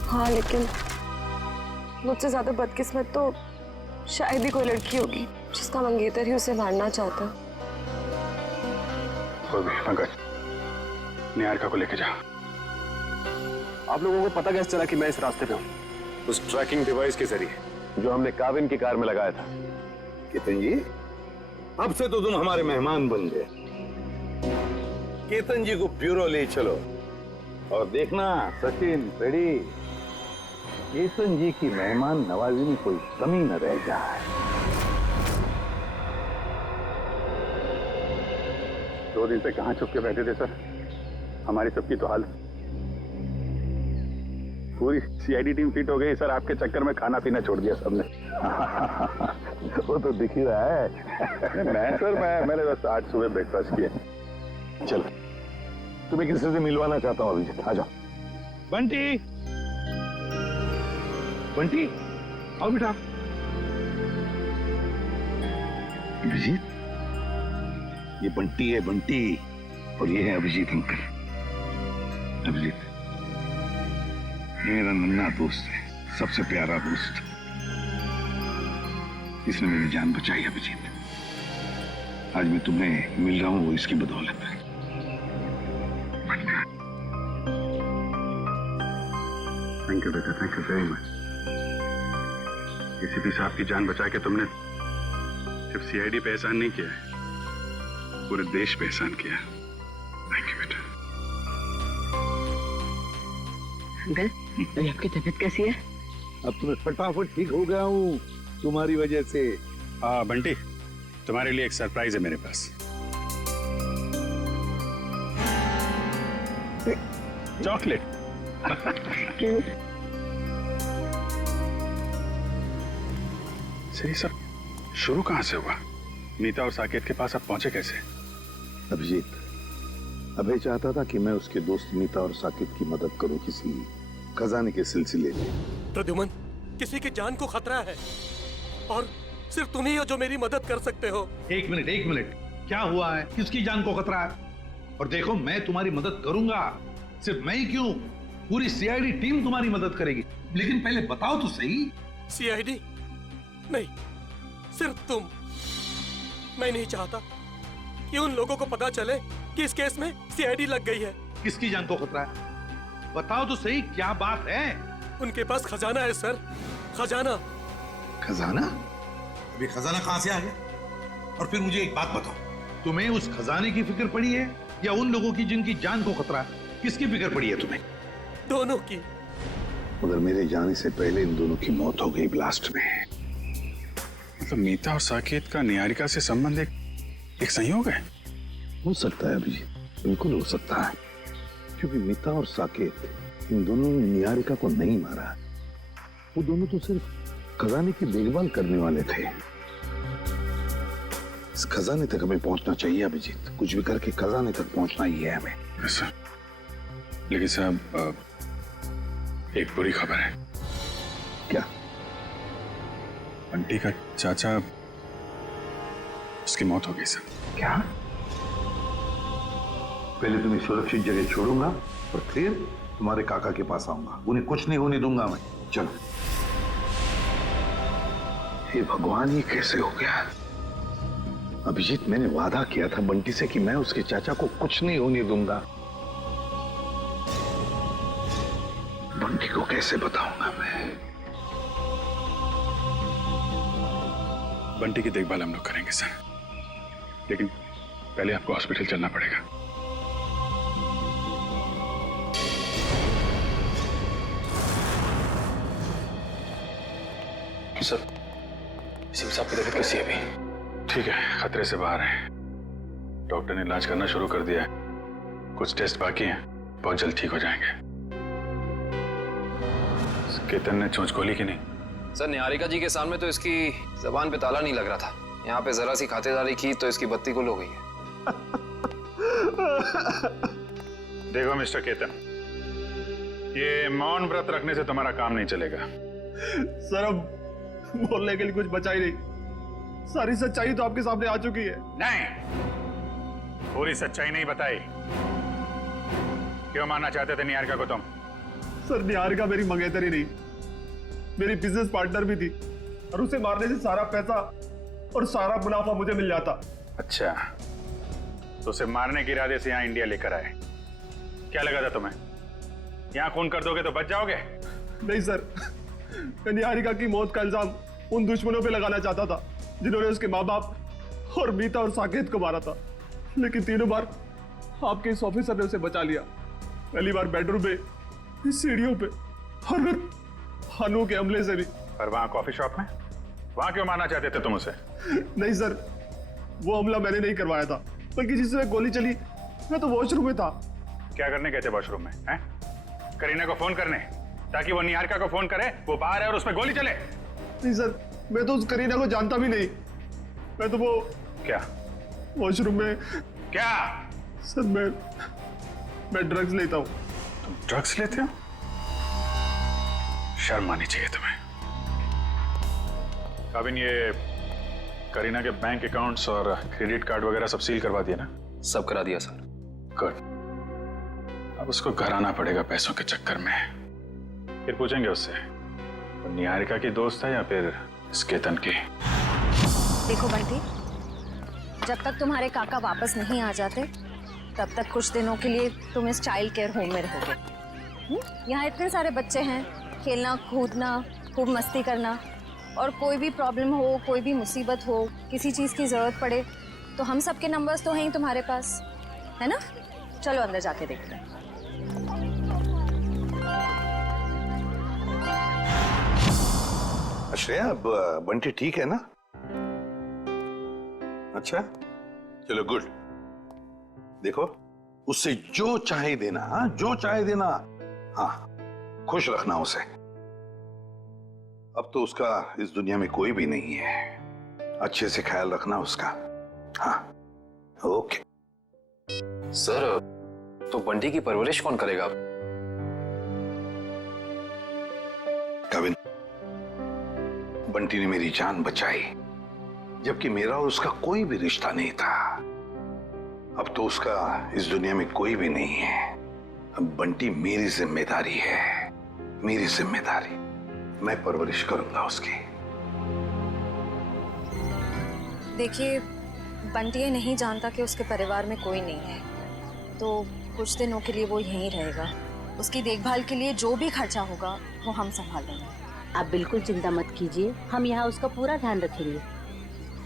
हाँ लेकिन मुझसे ज्यादा बदकिस्मत तो शायद ही कोई लड़की होगी जिसका मंगेतर ही उसे मारना चाहता। पंकज, निहारिका को लेके जा। आप लोगों को पता कैसे चला कि मैं इस रास्ते पे हूँ? उस ट्रैकिंग डिवाइस के जरिए जो हमने काविन की कार में लगाया था। केतन जी, अब से तो तुम हमारे मेहमान बन गए। केतन जी को ब्यूरो ले चलो और देखना सचिन पेड़ी, केतन जी की मेहमान नवाजी में कोई कमी न रह जाए। 2 दिन से कहाँ छुप के बैठे थे सर? हमारी सबकी तो हाल, पूरी सीआईडी टीम फिट हो गई सर। आपके चक्कर में खाना पीना छोड़ दिया सबने। वो तो दिख ही रहा है। मैंने बस आज सुबह ब्रेकफास्ट किया। चलो, तुम्हें किसी से मिलवाना चाहता हूँ अभिजीत, आ जाओ। बंटी, बंटी आओ बेटा। अभिजीत, ये बंटी है, बंटी, और ये है अभिजीत अंकल। अभिजीत ये मेरा नन्हा दोस्त है, सबसे प्यारा दोस्त। इसने मेरी जान बचाई अभिजीत। आज मैं तुम्हें मिल रहा हूं वो इसकी बदौलत है। थैंक यू बेटा, thank you very much. ACP साहब की जान बचा के तुमने सिर्फ सीआईडी पे एहसान नहीं किया है, पूरे देश पे एहसान किया। थैंक यू बेटा। अंकल, अभी आपकी तबीयत कैसी है? अब तो मैं फटाफट ठीक हो गया हूँ तुम्हारी वजह से। बंटी, तुम्हारे लिए एक सरप्राइज है मेरे पास। चॉकलेट। क्यों? सही सर, शुरू कहाँ से हुआ? नीता और साकेत के पास आप पहुंचे कैसे? अभिजीत, अभय चाहता था कि मैं उसके दोस्त नीता और साकेत की मदद करूं किसी खजाने के सिलसिले में। प्रद्युमन, किसी की जान को खतरा है और सिर्फ तुम ही हो जो मेरी मदद कर सकते हो। एक मिनट, क्या हुआ है? किसकी जान को खतरा है? और देखो, मैं तुम्हारी मदद करूंगा। सिर्फ मैं ही क्यों, पूरी सीआईडी टीम तुम्हारी मदद करेगी। लेकिन पहले बताओ तो सही। सीआईडी नहीं, सिर्फ तुम। मैं नहीं चाहता कि उन लोगों को पता चले कि इस केस में सीआईडी लग गई है। किसकी जान को खतरा है? बताओ तो सही, क्या बात है? उनके पास खजाना है सर, खजाना। खजाना? अभी खजाना कहां से आ गया? और फिर मुझे एक बात बताओ, तुम्हें उस खजाने की फिक्र पड़ी है या उन लोगों की जिनकी जान को खतरा है? किसकी फिक्र पड़ी है तुम्हें? दोनों की। मगर मेरे जाने से पहले इन दोनों की मौत हो गई ब्लास्ट में। मतलब नीता और साकेत का निहारिका से संबंध एक एक संयोग है? हो सकता है अभिजीत, बिल्कुल हो सकता है, क्योंकि मीता और साकेत इन दोनों ने निहारिका को नहीं मारा। वो दोनों तो सिर्फ खजाने की देखभाल करने वाले थे। इस खजाने तक हमें पहुंचना चाहिए अभिजीत, कुछ भी करके खजाने तक पहुंचना ही है हमें। लेकिन साहब, एक बुरी खबर है। क्या? बंटी का चाचा, उसकी मौत हो गई सर। क्या? पहले तुम्हें सुरक्षित जगह छोड़ूंगा और फिर तुम्हारे काका के पास आऊंगा। उन्हें कुछ नहीं होने दूंगा मैं। चलो। हे भगवान, ये कैसे हो गया? अभिजीत, मैंने वादा किया था बंटी से कि मैं उसके चाचा को कुछ नहीं होने दूंगा। बंटी को कैसे बताऊंगा मैं? बंटी की देखभाल हम लोग करेंगे सर, लेकिन पहले आपको हॉस्पिटल चलना पड़ेगा। सर, सिंह साहब की तबीयत कैसी है अभी? ठीक है, खतरे से बाहर है। डॉक्टर ने इलाज करना शुरू कर दिया है। कुछ टेस्ट बाकी हैं, बहुत जल्द ठीक हो जाएंगे। केतन ने चोंच खोली कि नहीं? सर, निहारिका जी के सामने तो इसकी जबान पे ताला नहीं लग रहा था। यहाँ पे जरा सी खातिरदारी की तो इसकी बत्ती गुल हो गई है। देखो मिस्टर केतन, ये मौन व्रत रखने से तुम्हारा काम नहीं चलेगा। सर, अब बोलने के लिए कुछ बचा ही नहीं। सारी सच्चाई तो आपके सामने आ चुकी है। नहीं, पूरी सच्चाई नहीं बताई। क्यों मारना चाहते थे निहारिका को तुम? सर, निहारिका मेरी मंगेतरी नहीं, मेरी बिजनेस पार्टनर भी थी, और उसे मारने से सारा पैसा और सारा मुनाफा मुझे मिल जाता। अच्छा, तो उसे मारने के इरादे से यहाँ इंडिया लेकर आए। क्या लगा था तुम्हें यहाँ खून कर दोगे तो बच जाओगे? नहीं सर, मैं निहारिका की मौत का इल्जाम उन दुश्मनों पे लगाना चाहता था जिन्होंने उसके माँ बाप और मीता और साकेत को मारा था, लेकिन तीनों बार आपके इस ऑफिसर ने उसे बचा लिया। पहली बार बेडरूम में, इस सीढ़ियों पे, और फिर हानू के हमले से भी। और वहाँ कॉफी शॉप में, वहाँ क्यों मारना चाहते थे तुम उसे? नहीं सर, वो हमला मैंने नहीं करवाया था, बल्कि जिससे गोली चली मैं तो वॉशरूम में था। क्या करने गए थे वॉशरूम में? हैं? करीना को फोन करने, ताकि वो निहारिका को फोन करे वो बाहर है और उसमें गोली चले? नहीं सर, मैं तो उस करीना को जानता भी नहीं। मैं तो वो क्या वॉशरूम में क्या? सर, मैं ड्रग्स लेता हूँ। तुम ड्रग्स लेते हो? शर्म आनी चाहिए तुम्हें। काबिन, ये करीना के बैंक अकाउंट्स और क्रेडिट कार्ड वगैरह सब सील करवा दिया ना? सब करा दिया सर। गुड। अब उसको घर आना पड़ेगा पैसों के चक्कर में। फिर पूछेंगे उससे वो निहारिका की दोस्त है या फिर केतन की। देखो बंटी, जब तक तुम्हारे काका वापस नहीं आ जाते तब तक कुछ दिनों के लिए तुम इस चाइल्ड केयर होम में रहोगे। यहाँ इतने सारे बच्चे हैं, खेलना कूदना, खूब मस्ती करना, और कोई भी प्रॉब्लम हो, कोई भी मुसीबत हो, किसी चीज़ की ज़रूरत पड़े तो हम सबके नंबर्स तो हैं ही तुम्हारे पास, है ना? चलो अंदर जाके देखते हैं। श्रेया, अब बंटी ठीक है ना? अच्छा, चलो गुड। देखो, उससे जो चाहे देना, हाँ, जो चाहे देना। हाँ, खुश रखना उसे। अब तो उसका इस दुनिया में कोई भी नहीं है। अच्छे से ख्याल रखना उसका। हाँ, ओके। सर, तो बंटी की परवरिश कौन करेगा? कविन, बंटी ने मेरी जान बचाई, जबकि मेरा और उसका कोई भी रिश्ता नहीं था। अब तो उसका इस दुनिया में कोई भी नहीं है। अब बंटी मेरी जिम्मेदारी है, मेरी जिम्मेदारी। मैं परवरिश करूंगा उसकी। देखिए, बंटी ये नहीं जानता कि उसके परिवार में कोई नहीं है, तो कुछ दिनों के लिए वो यहीं रहेगा। उसकी देखभाल के लिए जो भी खर्चा होगा वो हम संभाल लेंगे। आप बिल्कुल चिंता मत कीजिए, हम यहाँ उसका पूरा ध्यान रखेंगे।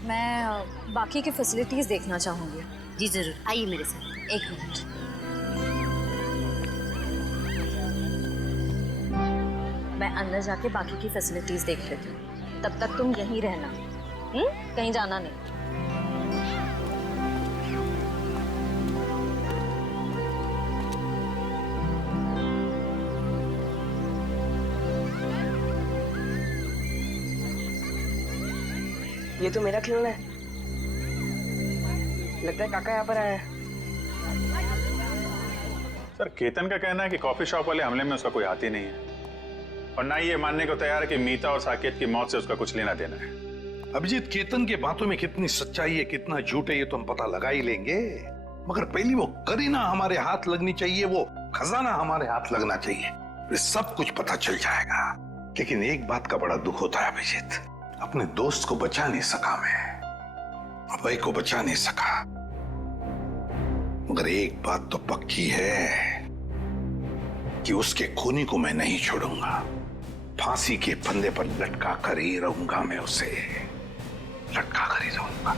मैं बाकी की फैसिलिटीज देखना चाहूंगी। जी जरूर, आइए मेरे साथ। एक मिनट। मैं अंदर जाके बाकी की फैसिलिटीज देख लेती हूँ, तब तक तुम यहीं रहना। कहीं जाना नहीं। ये तो मेरा खिलौना है। लगता है काका यहाँ पर आया है। सर केतन का कहना है कि कॉफी शॉप वाले हमले में उसका कोई हाथ ही नहीं है, और ना ही ये मानने को तैयार है कि मीता और साकेत की मौत से उसका कुछ लेना देना है। अभिजीत, केतन की बातों में कितनी सच्चाई है कितना झूठ है ये तो हम पता लगा ही लेंगे, मगर पहली वो करीना हमारे हाथ लगनी चाहिए, वो खजाना हमारे हाथ लगना चाहिए, फिर सब कुछ पता चल जाएगा। लेकिन एक बात का बड़ा दुख होता है अभिजीत, अपने दोस्त को बचा नहीं सका मैं, अभय को बचा नहीं सका, मगर एक बात तो पक्की है कि उसके खूनी को मैं नहीं छोड़ूंगा। फांसी के फंदे पर लटका कर ही रहूंगा, मैं उसे लटका कर ही रहूंगा।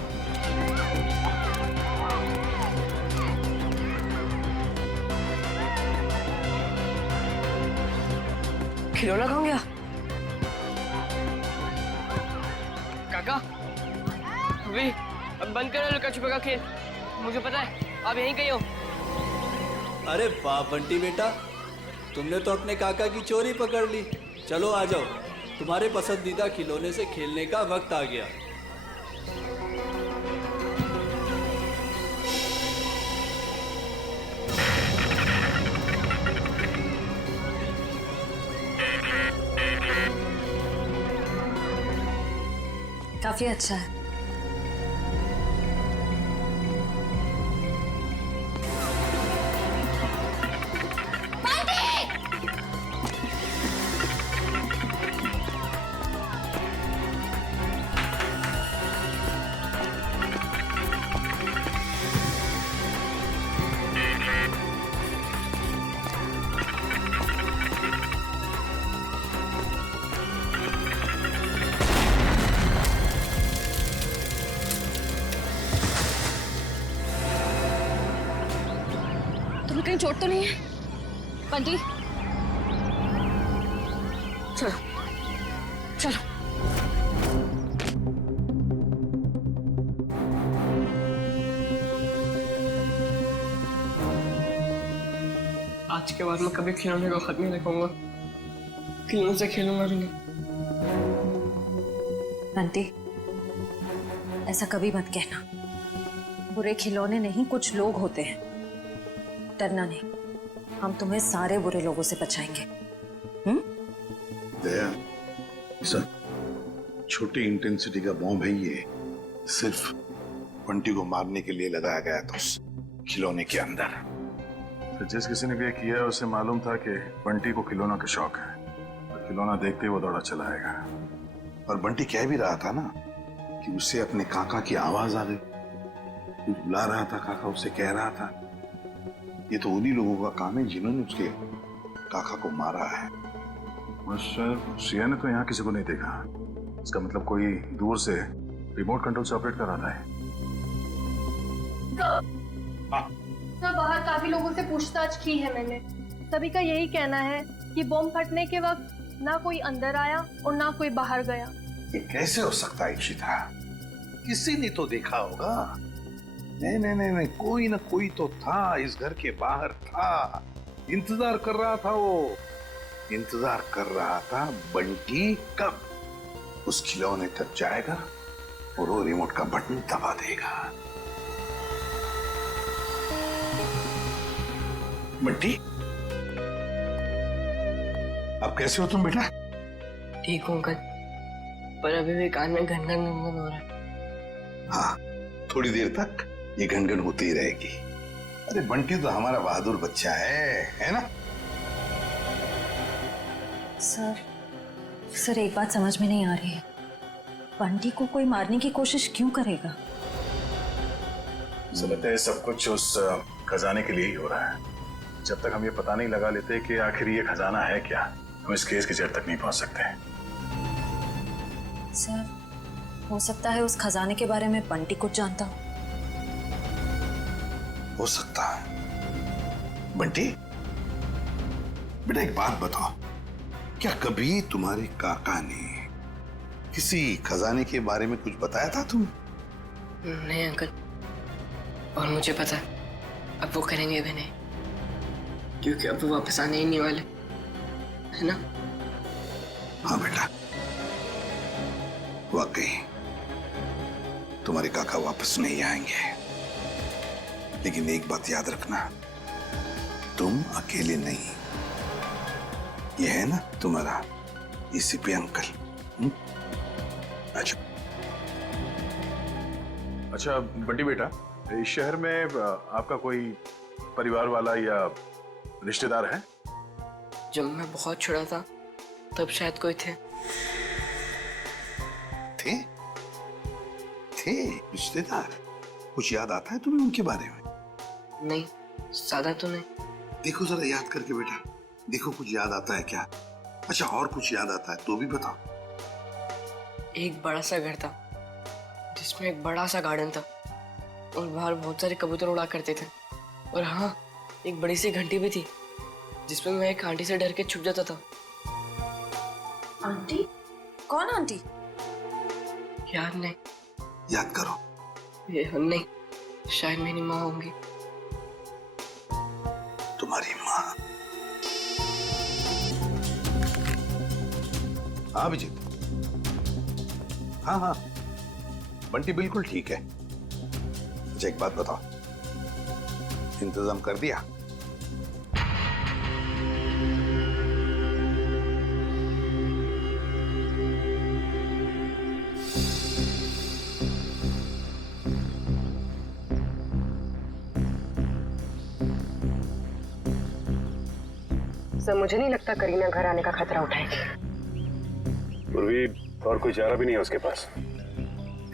खिलौना कहाँ गया? काका अभी अब बंद करो लुका छुपा का खेल, मुझे पता है आप यहीं कहीं हो। अरे वाह बंटी बेटा, तुमने तो अपने काका की चोरी पकड़ ली। चलो आ जाओ, तुम्हारे पसंदीदा खिलौने से खेलने का वक्त आ गया। काफी अच्छा है। कहीं चोट तो नहीं है? बंटी चलो चलो। आज के बाद मैं कभी खिलौने को खत्म नहीं रखूंगा, खिलौने से खेलूंगा भी नहीं। बंटी ऐसा कभी मत कहना, बुरे खिलौने नहीं कुछ लोग होते हैं, डरना नहीं, हम तुम्हें सारे बुरे लोगों से बचाएंगे। दया, सर छोटी इंटेंसिटी का बॉम्ब है ये, सिर्फ बंटी को मारने के लिए लगाया गया था उस खिलौने के अंदर। तो जिस किसी ने भी किया है उसे मालूम था कि बंटी को खिलौना का शौक है, तो खिलौना देखते ही वो दौड़ा चला आएगा। और बंटी कह भी रहा था ना कि उसे अपने काका की आवाज आ गई, कुछ बुला रहा था काका, उसे कह रहा था। ये तो उन्हीं लोगों का काम है जिन्होंने उसके काका को मारा है। सर सिया ने तो यहाँ किसी को नहीं देखा, इसका मतलब कोई दूर से रिमोट कंट्रोल से ऑपरेट कर रहा था। सर बाहर काफी लोगों से पूछताछ की है मैंने, सभी का यही कहना है कि बम फटने के वक्त ना कोई अंदर आया और ना कोई बाहर गया। ये कैसे हो सकता है इशिता? किसी ने तो देखा होगा। नहीं नहीं नहीं नहीं, कोई ना कोई तो था, इस घर के बाहर था, इंतजार कर रहा था, वो इंतजार कर रहा था बंटी कब उस खिलौने तक जाएगा और वो रिमोट का बटन दबा देगा। बंटी अब कैसे हो तुम बेटा? ठीक हूँ अंकल, पर अभी भी कान में घन घन हो रहा है। हाँ, थोड़ी देर तक ये घनघन होती ही रहेगी। अरे बंटी तो हमारा बहादुर बच्चा है ना? सर एक बात समझ में नहीं आ रही है, बंटी को कोई मारने की कोशिश क्यों करेगा? मुझे लगता है सब कुछ उस खजाने के लिए ही हो रहा है। जब तक हम ये पता नहीं लगा लेते कि आखिर ये खजाना है क्या, हम इस केस की जड़ तक नहीं पहुंच सकते। सर हो सकता है उस खजाने के बारे में बंटी कुछ जानता हो सकता है। बंटी बेटा एक बात बताओ, क्या कभी तुम्हारे काका ने किसी खजाने के बारे में कुछ बताया था तुम? नहीं अंकल, और मुझे पता अब वो करेंगे भी नहीं, क्योंकि अब वो वापस आने ही नहीं वाले, है ना? हाँ बेटा, वाकई तुम्हारे काका वापस नहीं आएंगे, लेकिन एक बात याद रखना, तुम अकेले नहीं। ये है ना तुम्हारा एसीपी अंकल। अच्छा अच्छा बंटी बेटा, इस शहर में आपका कोई परिवार वाला या रिश्तेदार है? जब मैं बहुत छोटा था तब शायद कोई थे। थे रिश्तेदार? कुछ याद आता है तुम्हें उनके बारे में? नहीं, ज्यादा तो नहीं। देखो जरा याद करके बेटा, देखो कुछ याद आता है क्या? अच्छा और कुछ याद आता है तो भी बताओ। एक बड़ा सा घर था जिसमें एक बड़ा सा गार्डन था और बाहर बहुत सारे कबूतर उड़ा करते थे। और हाँ, एक बड़ी सी घंटी भी थी जिसमें मैं एक आंटी से डर के छुप जाता था। आंटी? कौन आंटी? याद नहीं। याद करो। ये नहीं, शायद मेरी माँ होंगी। तुम्हारी माँ? हाँ अभिजीत, हाँ बंटी बिल्कुल ठीक है। अच्छा एक बात बताओ, इंतजाम कर दिया? सर मुझे नहीं लगता करीना घर आने का खतरा उठाएगी। पूर्वी और कोई चारा भी नहीं है उसके पास।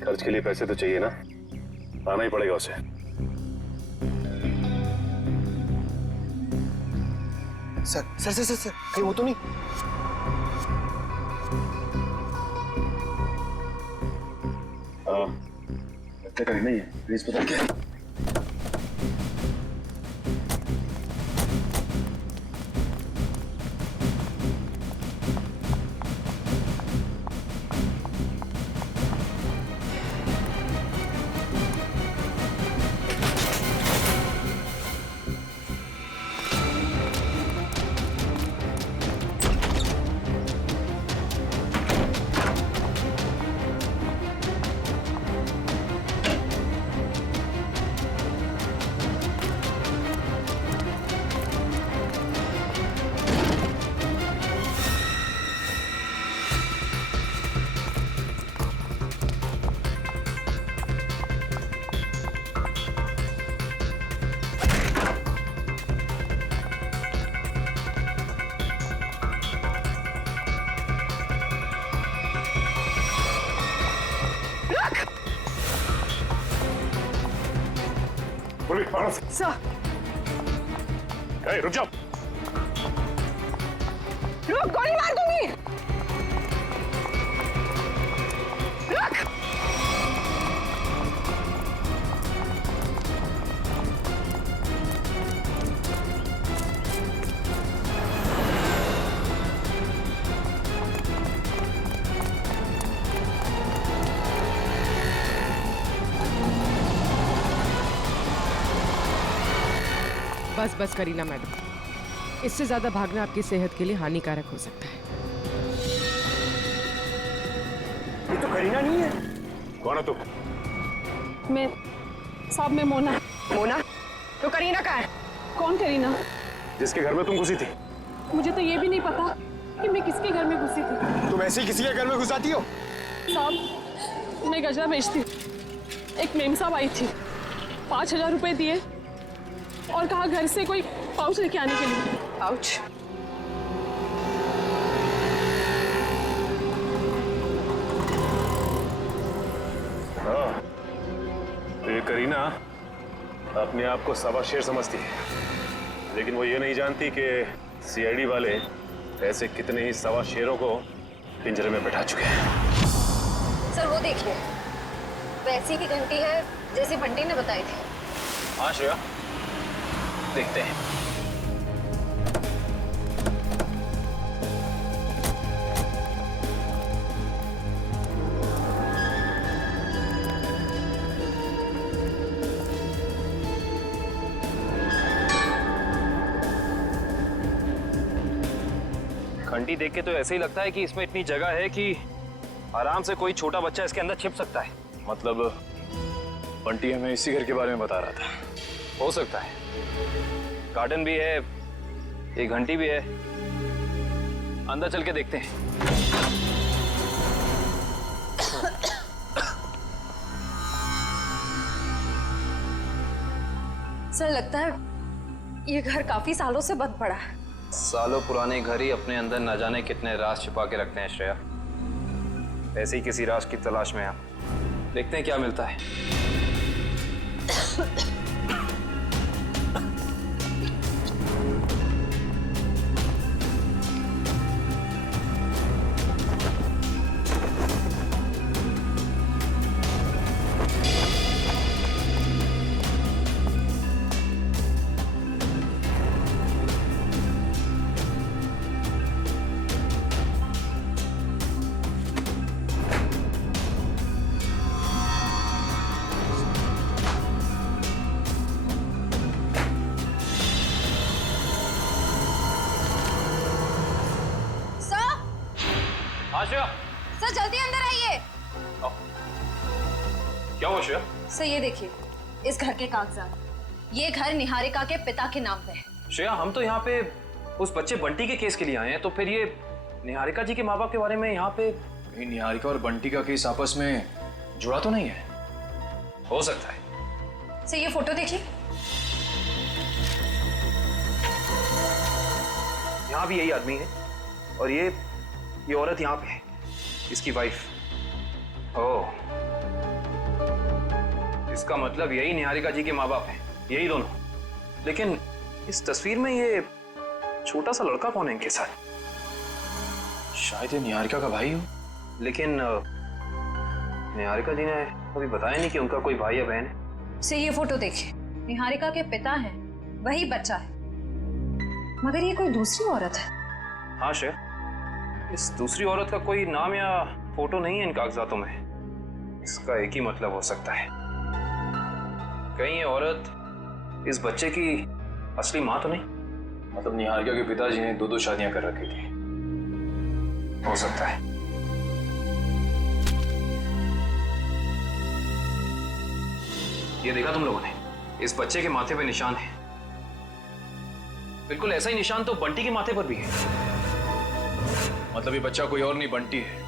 खर्च के लिए पैसे तो चाहिए ना, आना ही पड़ेगा उसे। सर कहीं वो तो नहीं? लगता कहीं नहीं है, प्लीज पता क्या? रुक जाओ। रुक, गोली मार दूंगी। रुक। बस करीना मैडम, इससे ज्यादा भागना आपकी सेहत के लिए हानिकारक हो सकता है। ये तो करीना नहीं है। कौन है तू? मैं मोना। मोना? तो करीना कहाँ है? कौन करीना? जिसके घर में तुम घुसी थी। मुझे तो ये भी नहीं पता कि मैं किसके घर में घुसी थी। तुम ऐसे ही किसी के घर में घुसाती हो? साहब, मैं गजरा बेचती हूँ। एक मेम साहब आई थी, 5,000 रुपए दिए और कहा घर से कोई पाउच लेके आने के लिए। पाउच? हाँ, तो ये करीना अपने आप को सवा शेर समझती है, लेकिन वो ये नहीं जानती कि सीआईडी वाले ऐसे कितने ही सवा शेरों को पिंजरे में बैठा चुके हैं। सर वो देखिए, वैसी की घंटी है जैसी बंटी ने बताई थी। हाँ श्रेया, देखते हैं। घंटी देख के तो ऐसे ही लगता है कि इसमें इतनी जगह है कि आराम से कोई छोटा बच्चा इसके अंदर छिप सकता है। मतलब बंटी हमें इसी घर के बारे में बता रहा था। हो सकता है, गार्डन भी है, एक घंटी भी है। अंदर चल के देखते हैं। सर लगता है ये घर काफी सालों से बंद पड़ा है। सालों पुराने घर ही अपने अंदर न जाने कितने राज छिपा के रखते हैं श्रेया। ऐसे ही किसी राज की तलाश में हम देखते हैं क्या मिलता है। सर जल्दी अंदर आइए। क्या हुआ श्रेया? सर ये देखिए, इस घर के कागजात। ये घर निहारिका के पिता के नाम पे है। श्रेया, हम तो यहाँ पे उस बच्चे बंटी के केस के लिए आए हैं, तो फिर ये निहारिका जी के माँ बाप के बारे में यहाँ पे? निहारिका और बंटी का केस आपस में जुड़ा तो नहीं है? हो सकता है। सर ये फोटो देखिए। यहाँ भी यही आदमी है और ये औरत यहाँ पे है, इसकी वाइफ। ओह, इसका मतलब यही निहारिका जी के माँ बाप हैं, यही दोनों। लेकिन इस तस्वीर में ये छोटा सा लड़का कौन है इनके साथ? शायद ये निहारिका का भाई हो। लेकिन निहारिका जी ने कभी बताया नहीं कि उनका कोई भाई या बहन है। सर ये फोटो देखिए, निहारिका के पिता हैं, वही बच्चा है, मगर ये कोई दूसरी औरत है। हाँ श्रेया, इस दूसरी औरत का कोई नाम या फोटो नहीं है इन कागजातों में। इसका एक ही मतलब हो सकता है, कहीं ये औरत इस बच्चे की असली माँ तो नहीं? मतलब निहारिका के पिताजी ने 2 शादियां कर रखी थी। हो सकता है। ये देखा तुम लोगों ने, इस बच्चे के माथे पे निशान है। बिल्कुल ऐसा ही निशान तो बंटी के माथे पर भी है। मतलब ये बच्चा कोई और नहीं, बंटी है,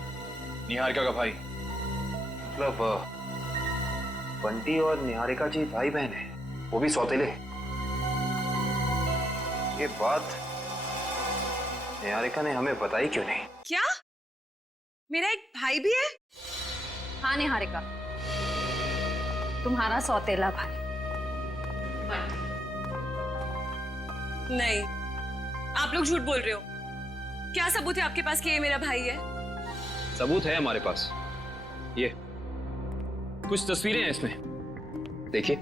निहारिका का भाई। मतलब बंटी और निहारिका जी भाई बहन है, वो भी सौतेले। ये बात निहारिका ने हमें बताई क्यों नहीं? क्या मेरा एक भाई भी है? हाँ निहारिका, तुम्हारा सौतेला भाई। नहीं, आप लोग झूठ बोल रहे हो। क्या सबूत है आपके पास कि ये मेरा भाई है? सबूत है हमारे पास। ये कुछ तस्वीरें हैं इसमें, देखिए।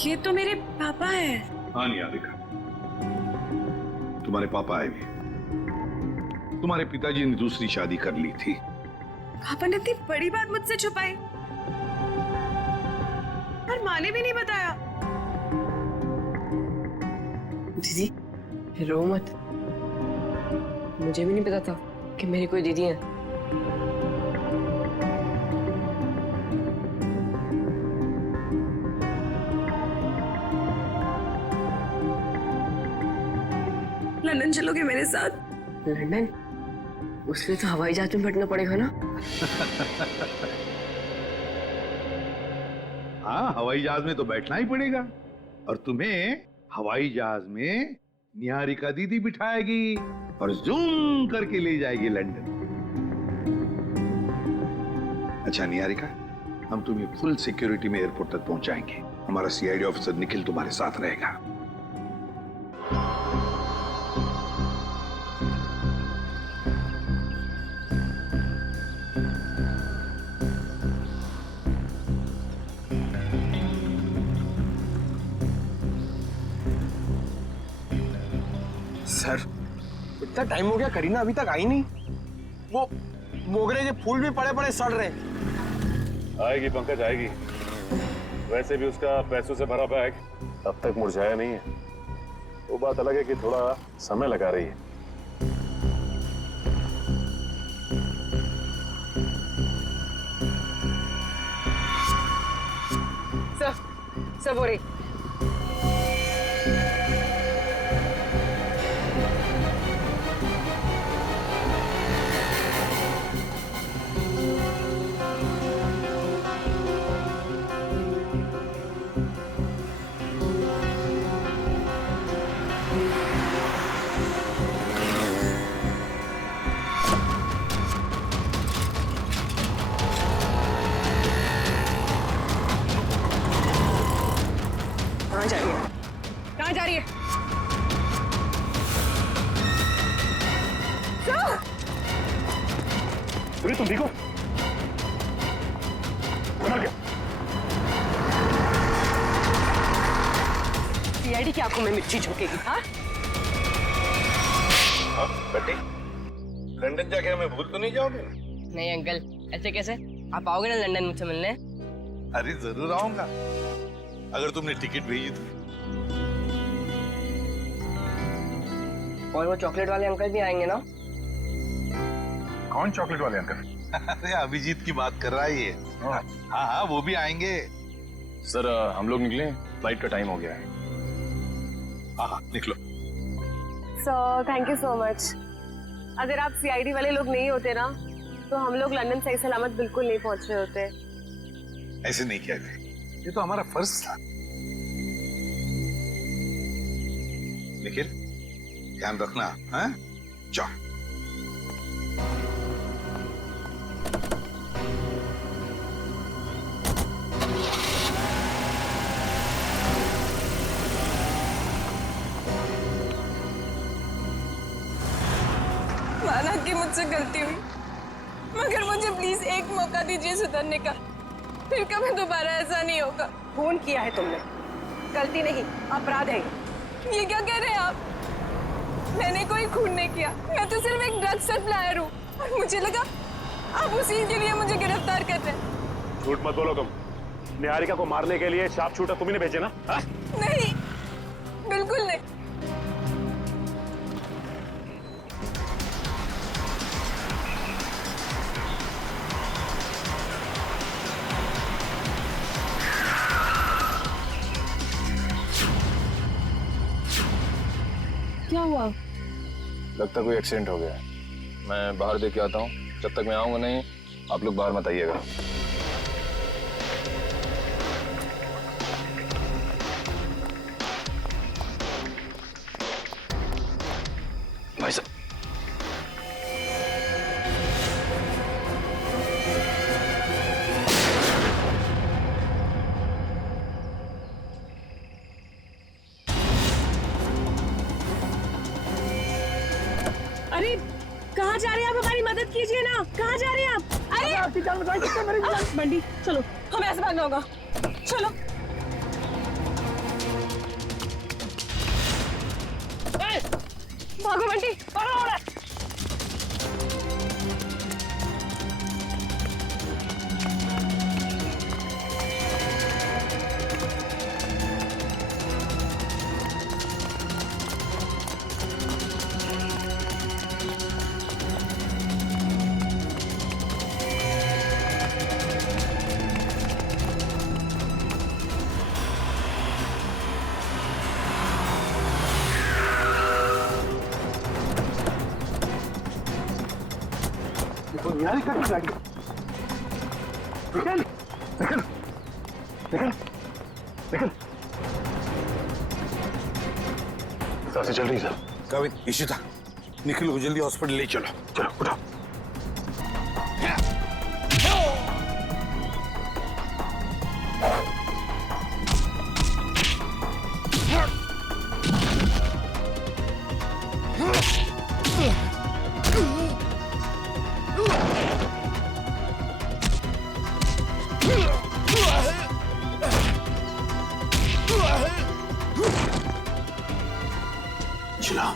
ये तो मेरे पापा हैं। हाँ निहारिका, तुम्हारे पापा आए भी। तुम्हारे पिताजी ने दूसरी शादी कर ली थी। पापा ने इतनी बड़ी बात मुझसे छुपाई और माँ ने भी नहीं बताया। दीदी रो मत, मुझे भी नहीं पता था कि मेरी कोई दीदी है। लंदन चलोगे मेरे साथ? लंदन? उसके लिए तो हवाई जहाज में बैठना पड़ेगा ना? हाँ, हवाई जहाज में तो बैठना ही पड़ेगा, और तुम्हें हवाई जहाज में निहारिका दीदी बिठाएगी और जूम करके ले जाएगी लंदन। अच्छा निहारिका, हम तुम्हें फुल सिक्योरिटी में एयरपोर्ट तक पहुंचाएंगे। हमारा सीआईडी ऑफिसर निखिल तुम्हारे साथ रहेगा। सर इतना टाइम हो गया, करीना अभी तक आई नहीं। वो मोगरे के फूल भी पड़े पड़े सड़ रहे। आएगी पंकज, आएगी। वैसे भी उसका पैसों से भरा बैग अब तक मुरझाया नहीं है। वो बात अलग है कि थोड़ा समय लगा रही है। सब हो रही। कहाँ जा रही है? कहाँ जा रही है? अरे तुम देखो सीआईडी की आंखों में मिर्ची झोंकेगी। हाँ बेटी, लंदन जाके हमें भूल तो नहीं जाओगे? नहीं अंकल, ऐसे कैसे? आप आओगे ना लंदन मुझसे मिलने? अरे जरूर आऊंगा, अगर तुमने टिकट भेजी तो। और वो चॉकलेट वाले अंकल भी आएंगे ना? कौन चॉकलेट वाले अंकल? अरे अभिजीत की बात कर रहा है ये। हाँ हाँ, वो भी आएंगे। सर हम लोग निकले, फ्लाइट का टाइम हो गया है। हाँ निकलो। Sir thank you so much. अगर आप सीआईडी वाले लोग नहीं होते ना तो हम लोग लंदन सही सलामत बिल्कुल नहीं पहुंच रहे होते। ऐसे नहीं किया थे, ये तो हमारा फर्ज था। निखिल ध्यान रखना। हाँ जाओ। माना कि मुझसे गलती हुई, मगर मुझे प्लीज एक मौका दीजिए सुधरने का। फिर कभी दोबारा ऐसा नहीं होगा। खून किया है तुमने, गलती नहीं अपराध है। ये क्या कह रहे हैं आप? मैंने कोई खून नहीं किया, मैं तो सिर्फ एक ड्रग सप्लायर हूँ और मुझे लगा आप उसी के लिए मुझे गिरफ्तार कर रहे हैं। झूठ मत बोलो तुम। निहारिका को मारने के लिए शार्प शूटर तुम्ही ने भेजे ना? हाँ? नहीं, बिल्कुल नहीं। क्या हुआ? लगता कोई एक्सीडेंट हो गया है। मैं बाहर देख के आता हूँ, जब तक मैं आऊंगा नहीं आप लोग बाहर मत आइएगा। भाई साहब अरे कहाँ जा रहे हैं आप? हमारी मदद कीजिए ना, कहाँ जा रहे हैं आप? अरे आपकी जान बचाइए मेरी जान। बंटी चलो, हमें ऐसे भागना होगा। चलो। भागो बंटी, भागो। निहारिका की गाड़ी। निकल निकल निकल निकल। सांसें चल रही सर। काविन, इशिता, निखिल को जल्दी हॉस्पिटल ले चलो। चलो उठो। चलो।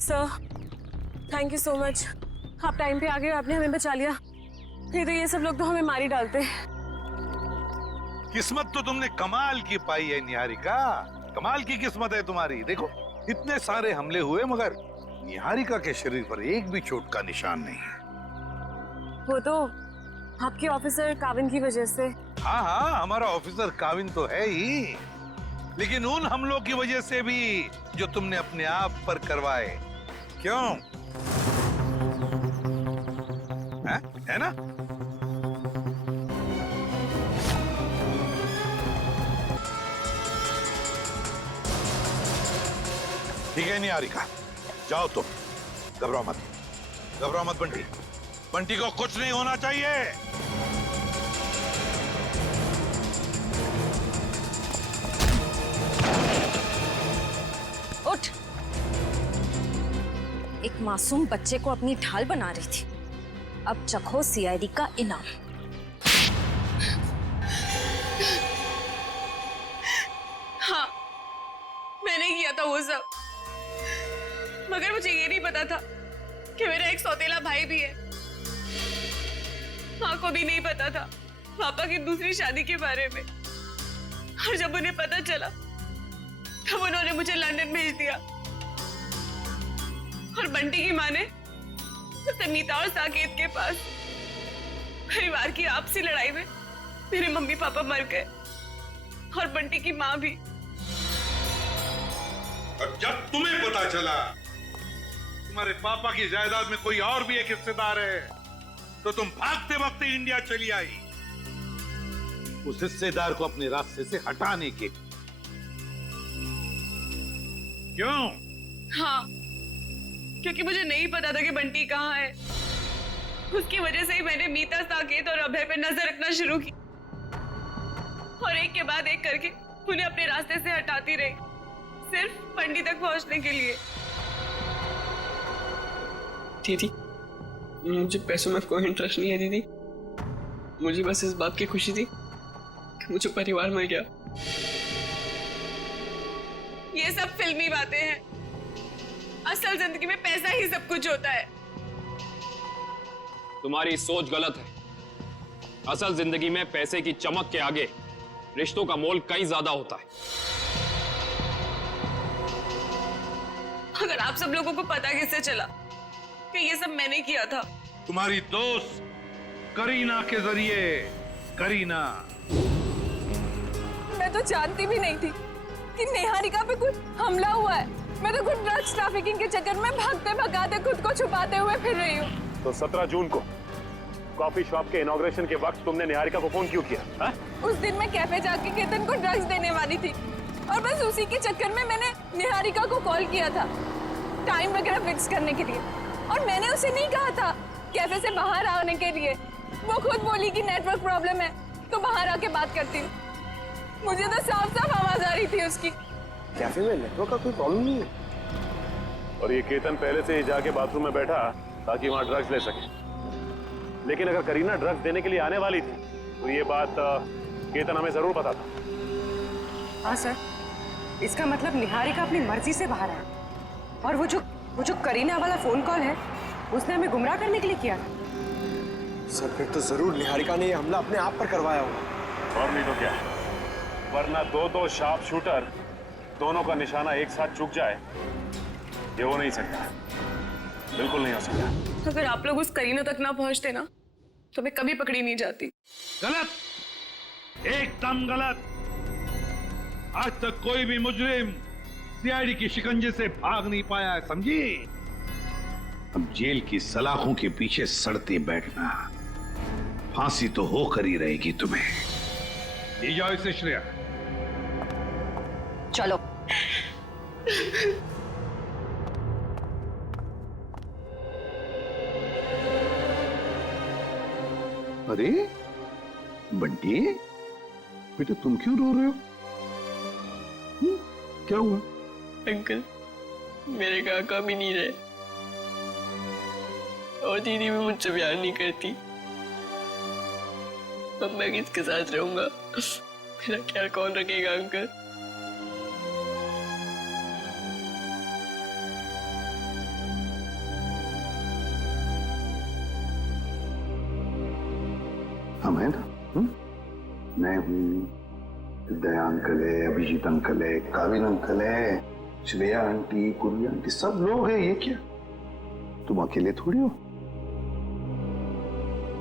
Sir thank you so much. आप टाइम पे आ गए, आपने हमें बचा लिया। नहीं तो ये सब लोग तो हमें मार ही डालते। किस्मत तो तुमने कमाल की पाई है निहारिका, कमाल की किस्मत है तुम्हारी। देखो इतने सारे हमले हुए मगर निहारिका के शरीर पर एक भी चोट का निशान नहीं है। वो तो आपके ऑफिसर काविन की वजह से। हाँ हाँ, हमारा ऑफिसर काविन तो है ही, लेकिन उन हमलों की वजह से भी जो तुमने अपने आप पर करवाए। क्यों? है ना? ठीक है निहारिका, जाओ तुम, घबराओ मत बंटी। बंटी को कुछ नहीं होना चाहिए। उठ। एक मासूम बच्चे को अपनी ढाल बना रही थी, अब चखो सीआईडी का इनाम। हाँ, मैंने किया था वो सब, मगर मुझे ये नहीं पता था कि मेरा एक सौतेला भाई भी है। माँ को भी नहीं पता था पापा की दूसरी शादी के बारे में, और जब उन्हें पता चला तब उन्होंने मुझे लंदन भेज दिया। और बंटी की माँ ने उसे मीता और साकेत के पास। परिवार की आपसी लड़ाई में मेरे मम्मी पापा मर गए और बंटी की माँ भी। और जब तुम्हें पता चला तुम्हारे पापा की जायदाद में कोई और भी एक हिस्सेदार है, तो तुम भागते भागते इंडिया चली आई उस हिस्सेदार को अपने रास्ते से हटाने के। क्यों? हाँ, क्योंकि मुझे नहीं पता था कि बंटी कहाँ है। उसकी वजह से ही मैंने मीता, साकेत और अभय पे नजर रखना शुरू की, और एक के बाद एक करके उन्हें अपने रास्ते से हटाती रही, सिर्फ बंटी तक पहुंचने के लिए। दीदी, मुझे पैसों में कोई इंटरेस्ट नहीं है दीदी। मुझे बस इस बात की खुशी थी कि मुझे परिवार मिल गया। ये सब फिल्मी बातें हैं, असल जिंदगी में पैसा ही सब कुछ होता है। तुम्हारी सोच गलत है। असल जिंदगी में पैसे की चमक के आगे रिश्तों का मोल कहीं ज्यादा होता है। अगर आप सब लोगों को पता कैसे चला कि ये सब मैंने किया था? तुम्हारी दोस्त करीना के जरिए। करीना, मैं तो जानती भी नहीं थी कि निहारिका पे कुछ हमला हुआ है। मैं तो खुद ड्रग्स ट्रैफिकिंग के चक्कर में भागते भगाते खुद को छुपाते हुए फिर रही हूँ। तो 17 जून को कॉफी शॉप के इनॉग्रेशन के वक्त तुमने निहारिका को फोन क्यों किया? हा? उस दिन मैं कैफे जाके केतन को ड्रग्स देने वाली थी, और बस उसी के चक्कर में मैंने निहारिका को कॉल किया था टाइम वगैरह फिक्स करने के लिए। और मैंने उसे नहीं कहा था कैफे से बाहर आने के लिए। वो खुद बोली कि नेटवर्क प्रॉब्लम है तो बाहर आके बात करती हूँ। मुझे तो साफ साफ आवाज आ रही थी उसकी। कैफे में नेटवर्क का कोई प्रॉब्लम नहीं है। और ये केतन पहले से ही जाके बाथरूम में बैठा ताकि वहां ड्रग्स ले सके। लेकिन अगर करीना ड्रग्स देने के लिए आने वाली थी तो ये बात केतन हमें जरूर पता था। हाँ सर, इसका मतलब निहारिका अपनी मर्जी से बाहर आया, और वो जो करीना वाला फोन कॉल है उसने हमें गुमराह करने के लिए किया था। सर फिर तो जरूर निहारिका ने ये हमला अपने आप पर करवाया होगा। और नहीं तो क्या, वरना दो शार्प शूटर दोनों का निशाना एक साथ चूक जाए, ये हो नहीं सकता, बिल्कुल नहीं हो सकता। अगर आप लोग उस करीना तक ना पहुंचते ना तो मैं कभी पकड़ी नहीं जाती। गलत, एकदम गलत। आज तक कोई भी मुजरिम सीआईडी की शिकंजे से भाग नहीं पाया है, समझी? अब जेल की सलाखों के पीछे सड़ते बैठना, फांसी तो होकर ही रहेगी तुम्हें। ले जाओ इसे श्रेया। चलो। अरे बंटी, बेटा तुम क्यों रो रहे हो? क्या हुआ? अंकल, मेरे काका भी नहीं रहे और दीदी भी मुझसे प्यार नहीं करती। अब मैं किसके साथ रहूंगा? मेरा ख्याल कौन रखेगा अंकल? हम है ना, मैं हूँ, दया अंकल है, अभिजीत अंकल है, काविन अंकल है, श्रेया आंटी, कुरिया आंटी, सब लोग हैं। ये क्या? तुम अकेले थोड़ी हो,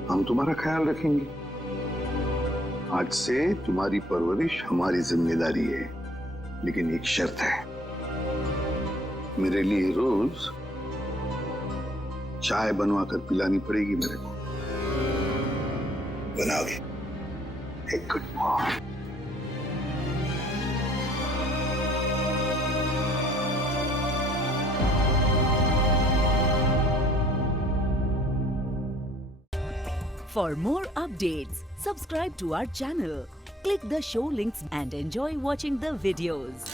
हम तुम्हारा ख्याल रखेंगे। आज से तुम्हारी परवरिश हमारी जिम्मेदारी है, लेकिन एक शर्त है, मेरे लिए रोज चाय बनवा कर पिलानी पड़ेगी मेरे को। बनाओगे? एक good morning. For more updates, subscribe to our channel, click the show links and enjoy watching the videos.